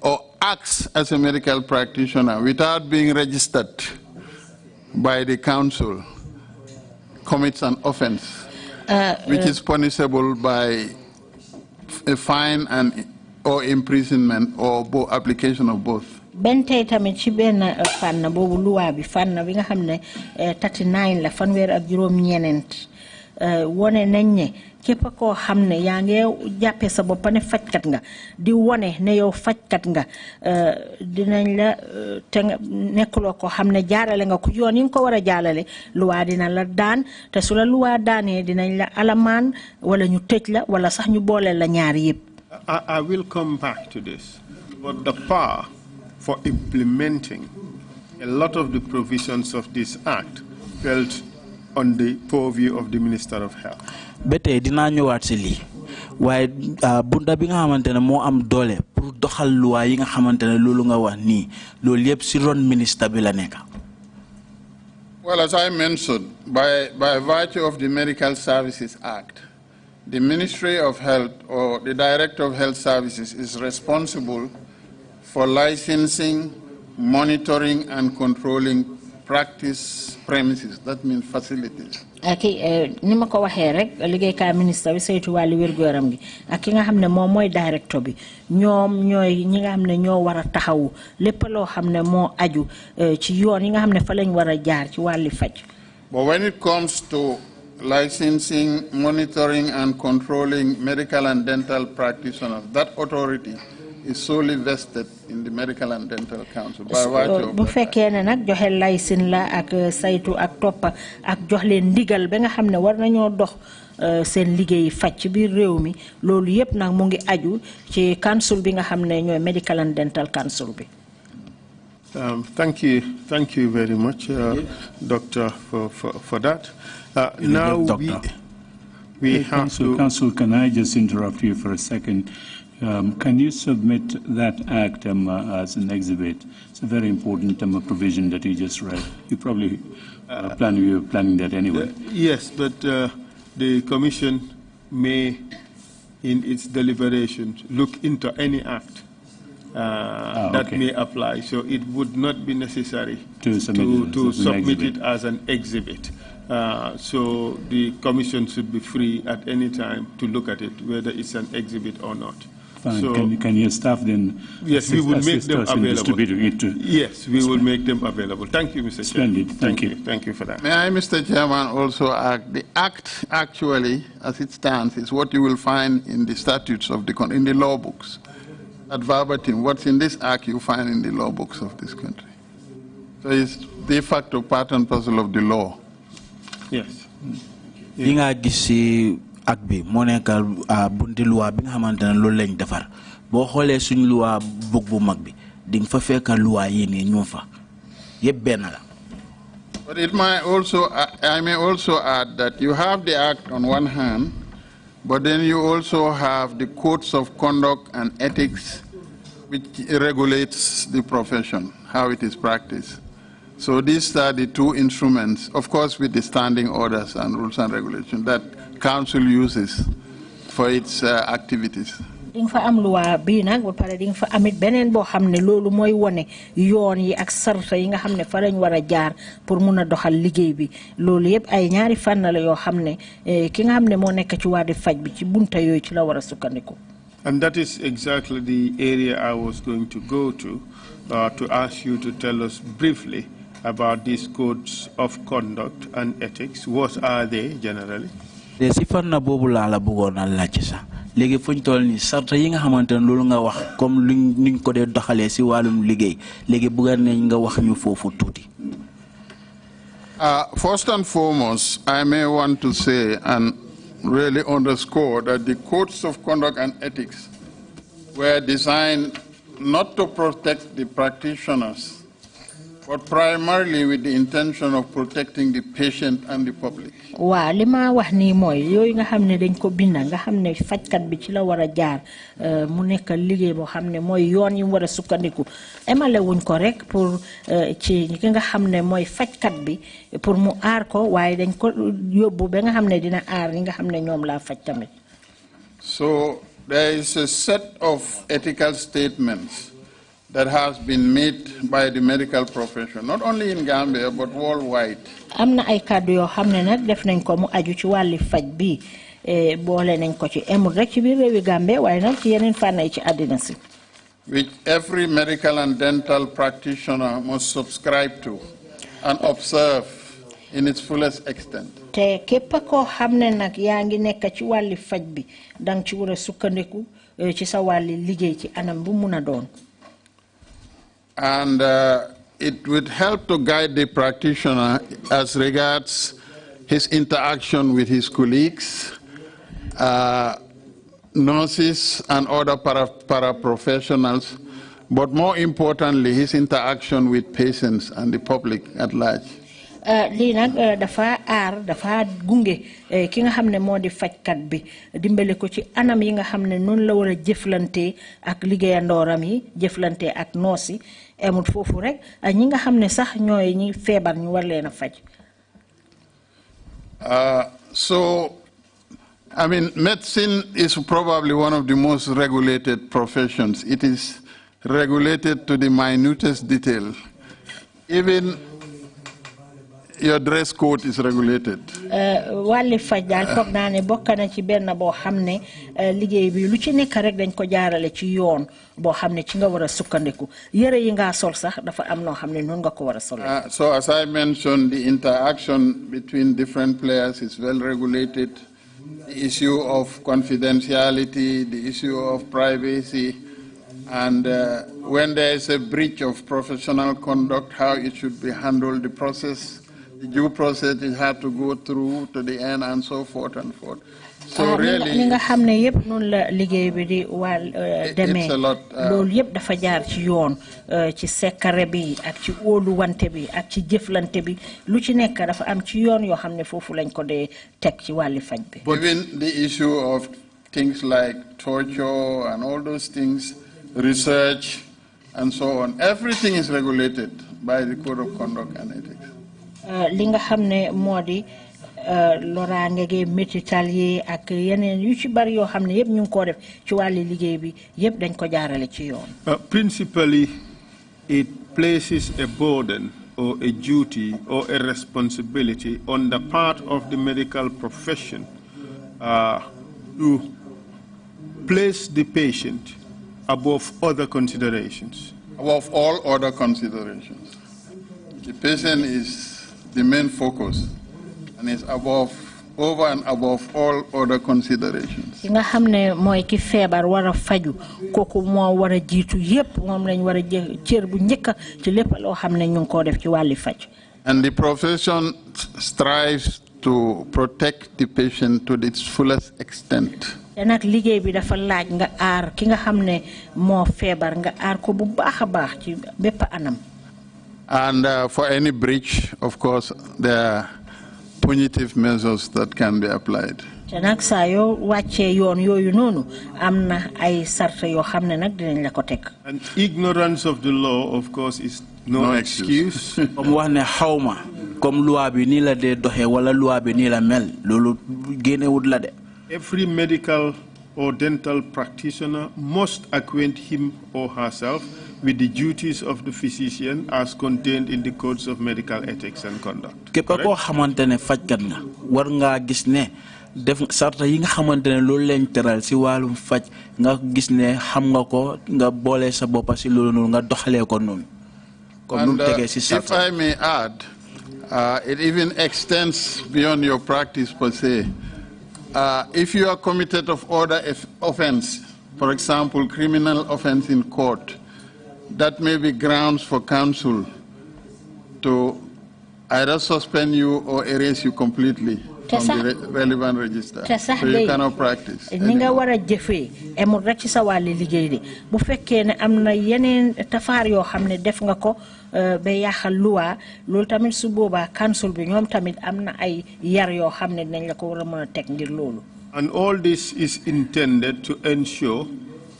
or acts as a medical practitioner without being registered by the council, commits an offense, which is punishable by a fine or imprisonment or application of both. Ben tey tamit ci benn fànn boobu luwaa bi fànn bi nga xam ne 39 la fanweer ak juróom ñeneent wone nañ ne képp koo xam ne yaa ngi jàppee sa bopp ne fajkat nga di wone ne yow fajkat nga dinañ la te nga nekkuloo ko xam ne jaarale nga ko yoon yi nga ko war a jaarale luwaa dina la daan te su la luwaa daanee dinañ la alamaan wala ñu tëj la wala sax ñu boole la ñaar yëpp. I will come back to this, but the power for implementing a lot of the provisions of this act felt on the purview of the Minister of Health. Bete dina ñëwaat ci li waaye bunda bi nga xamantene moo am doole pour doxal loi yi nga xamantene loolu nga wax nii loolu yëpp ci ron ministre bi la nekk. Well, as I mentioned, by virtue of the Medical Services Act, the Ministry of Health or the Director of Health Services is responsible for licensing, monitoring, and controlling practice premises. That means facilities. Aki ni ma ko waxee rek liggéeykaay ministre bi saytu wàllu wér-gu-yaram gi ak ki nga xam ne moom mooy directeur bi ñoom ñooy ñi nga xam ne ñoo war a taxawu lépp loo xam ne moo aju ci yoon yi nga xam ne fa lañ war a jaar ci wàlli faj. But when it comes to licensing, monitoring, and controlling medical and dental practitioners, that authority is solely vested in the Medical and Dental Council by virtue of bu fekkee ne nag joxe licence la ak saytu ak topp ak jox leen ndigal ba nga xam ne war nañoo dox seen liggéey faj ci biir réew mi loolu yëpp nag mu ngi aju ci council bi nga xam ne ñooy Medical and Dental Council bi. Thank you very much, Doctor, for that. Now we have to... Council, can I just interrupt you for a second? Can you submit that act as an exhibit? It's a very important provision that you just read. You probably you were planning that anyway. Yes, but the Commission may, in its deliberations, look into any act that may apply. So it would not be necessary to submit it as an exhibit. So the Commission should be free at any time to look at it, whether it's an exhibit or not. Fine. So, can your staff then yes, we will make them available. Yes, we will make them available. Thank you, Mr. Splendid. Chairman. Thank you. Thank you for that. May I, Mr. Chairman, also add, the Act actually, as it stands, is what you will find in the statutes of in the law books. At verbatim, what's in this Act you find in the law books of this country. So it's de facto part and parcel of the law. Yes. ak bi moo nekk bunti loi bi nga xamante ne loolu lañ defar boo xoolee suñ loi bug bu mag bi di nga fa fekk loi yi nii ñu fa yëpp benn la. But it might also, I may also add that you have the Act on one hand, but then you also have the codes of conduct and ethics which regulates the profession, how it is practiced. So these are the two instruments, of course with the standing orders and rules and regulations that Council uses for its activities. Ding fa am loi bi nak ba pare ding fa amit benen bo xamne lolu moy woné yoon yi ak sarta yi nga xamne fa lañ wara jaar pour mëna doxal liggéey bi lolu yépp ay ñaari fan la yo xamne ki nga xamne mo nekk ci wadi faj bi ci bunta yoy ci la wara sukkandiku. And that is exactly the area I was going to go to ask you to tell us briefly about these codes of conduct and ethics. What are they generally? Si fanna bobu la bëggoon a laaj sax léegi fuñ toll ni sarta yi nga xamante ne loolu nga wax comme luñ ko dee doxalee si wàllum liggéey léegi bëgg nañ nga wax ñu foofu tuuti. First and foremost, I may want to say and really underscore that the codes of conduct and ethics were designed not to protect the practitioners, but primarily with the intention of protecting the patient and the public. Wa lima wax ni moy yoy nga xamne dañ ko bind nga xamne fajkat bi ci la wara jaar mu nekk liggéey bo xamne moy yoon yi wara sukkandiku emale wuñ ko rek pour ci ñi nga xamne moy fajkat bi pour mu aar ko waye dañ ko yobbu be nga xamne dina aar ñi nga xamne ñom la faj tamit. So there is a set of ethical statements that has been made by the medical profession, not only in Gambia, but worldwide. Amna ay kàddu yoo xam ne nag def nañ ko mu aju ci wàlli faj bi boole nañ ko ci emul rek ci biir réewi Gambia waaye nag ci yeneen fànn yi ci àddina si. Which every medical and dental practitioner must subscribe to and observe in its fullest extent. Te képp koo xam ne nag yaa ngi nekk ci wàlli faj bi dang ci war a sukkandiku ci sa wàlli liggéey ci anam bu mun a doon. And it would help to guide the practitioner as regards his interaction with his colleagues, nurses and other paraprofessionals, but more importantly, his interaction with patients and the public at large. Lii nag dafa aar dafa gunge ki nga xam ne moo di fajkat bi dimbale ko ci anam yi nga xam ne noonu la war a jëflante ak liggéeyandooram yi jëflante ak noos yi emut foofu rek ñi nga xam ne sax ñooy ñi feebar ñu war leen a faj. So, I mean, medicine is probably one of the most regulated professions. It is regulated to the minutest detail. Even your dress code is regulated. Wàlli faj daal foog naa ne bokk na ci benn boo xam ne liggéey bi lu ci nekk rek dañ ko jaarale ci yoon boo xam ne ci nga war a sukkandiku yëre yi nga sol sax dafa am noo xam ne noonu nga ko war a sol. So as I mentioned, the interaction between different players is well regulated. The issue of confidentiality, the issue of privacy, and when there is a breach of professional conduct, how it should be handled, the process. The due process it had to go through to the end and so forth and forth. So really, it's a lot. loolu yëpp dafa jaar ci yoon ci sekkare bi ak ci óoluwante bi ak ci jëflante bi lu ci nekk dafa am ci yoon yoo xam ne foofu lañ ko dee teg ci wàlli faj bi. Even the issue of things like torture and all those things, research and so on, everything is regulated by the Code of Conduct and Ethics. Li nga xam ne moo di loraange gi métital yi ak yeneen yu ci bari yoo xam ne yëpp ñu ngi koo def ci wàlli liggéey bi yëpp dañ ko jaarale ci yoon. Principally, it places a burden or a duty or a responsibility on the part of the medical profession to place the patient above other considerations. Above all other considerations. The patient is the main focus and is over and above all other considerations. Nga xamne moy ki febar wara faju koku mo wara jitu yep mom lañ wara cër bu ñëk ci lepp lo xamne ñu ko def ci wali faj. And the profession strives to protect the patient to its fullest extent. Te nak liggéey bi dafa laaj nga aar ki nga xamne mo febar nga aar ko bu baaxa baax ci bépp anam. And for any breach, of course, there are punitive measures that can be applied. And ignorance of the law, of course, is no excuse. Every medical or dental practitioner must acquaint him or herself with the duties of the physician as contained in the codes of medical ethics and conduct. Def sarta yi nga xamantene loolu lañ teral ci walum faj nga gis ne xam nga ko nga bolé sa bop ci loolu nga doxalé ko non comme nu tégué ci sarta. If I may add, it even extends beyond your practice per se. If you are committed of other offense, for example criminal offense in court, that may be grounds for counsel to either suspend you or erase you completely from the relevant register. So you cannot practice. Ninga wara jëfé emu rek ci sa wali liggéey de bu fekké né amna yeneen tafaar yoo xam ne def nga ko ba yaxal loi loolu tamit su boobaa council bi ñoom tamit amna ay yar yoo xam ne dinañ la ko war a mën a teg ngir loolu. And all this is intended to ensure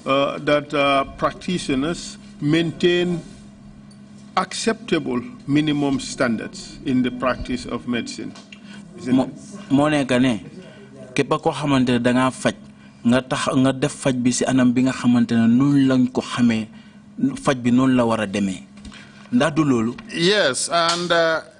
that practitioners maintain acceptable minimum standards in the practice of medicine. Mo nekk ne képp koo xamante ne da ngaa faj nga tax nga def faj bi si anam bi nga xamante ne noonu lañ ko xamee faj bi noonu la war a demee ndax du loolu. Yes, and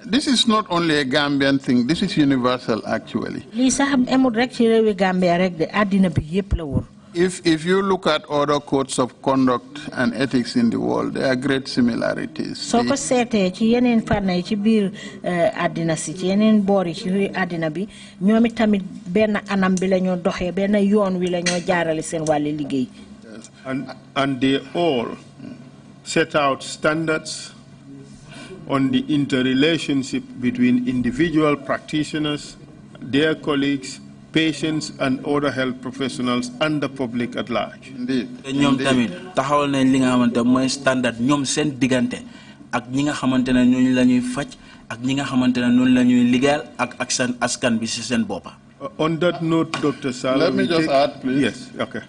this is not only a Gambian thing, this is universal actually. Lii sax amul rek ci réewi Gambia rek de àddina bi yépp la wër. If you look at other codes of conduct and ethics in the world, there are great similarities. So ko sété ci yeneen fànn ci biir àddina si ci yeneen boor yi ci àddina bi ñoom tamit benn anam bi la ñoo doxee benn yoon wi la ñoo jaarale seen wàlli liggéey. And they all set out standards on the interrelationship between individual practitioners, their colleagues, patients and other health professionals and the public at large. Indeed. ñoom tamit taxawal nañ li nga xamante mooy standard ñoom seen diggante ak ñi nga xamante ne ñooñu la ñuy faj ak ñi nga xamante ne noonu la ñuy liggéeyal ak seen askan bi si seen boppa. On that note, Dr. Sallah, let me just add, please. Yes, okay.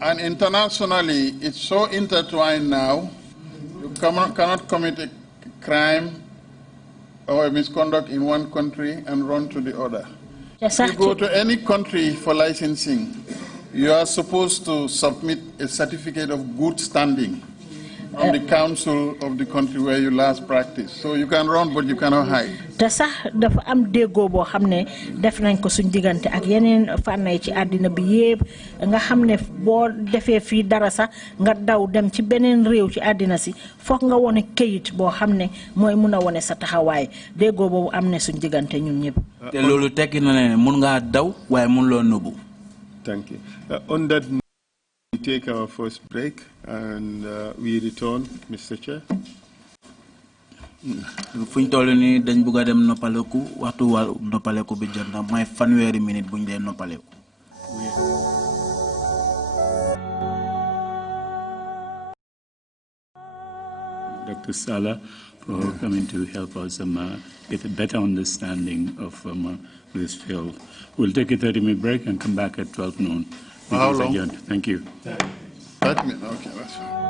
And internationally, it's so intertwined now. You cannot commit a crime or a misconduct in one country and run to the other. If you go to any country for licensing, you are supposed to submit a certificate of good standing from the council of the country where you last practiced. So you can run, but you cannot hide. Te sax dafa am déggoo boo xam ne def nañ ko suñ diggante ak yeneen fànn yi ci àddina bi yépp nga xam ne boo defee fii dara sax nga daw dem ci beneen réew ci àddina si foog nga wone këyit boo xam ne mooy mun a wone sa taxawaay déggoo boobu am ne suñ diggante ñun ñëpp. te loolu tekki na ne mun ngaa daw waaye mun loo nëbbu. Thank you. On that note, we take our first break and we return, Mr. Chair. Fuñ toll nii dañ bëgg a dem noppaleku waxtu wa noppaleku bi jot na mooy fanweeri minute buñ dee noppaleku. Dr. Sallah, for coming to help us get a better understanding of this field. We'll take a 30-minute break and come back at 12 noon. How long? Thank you. 30 minutes, okay, that's fine.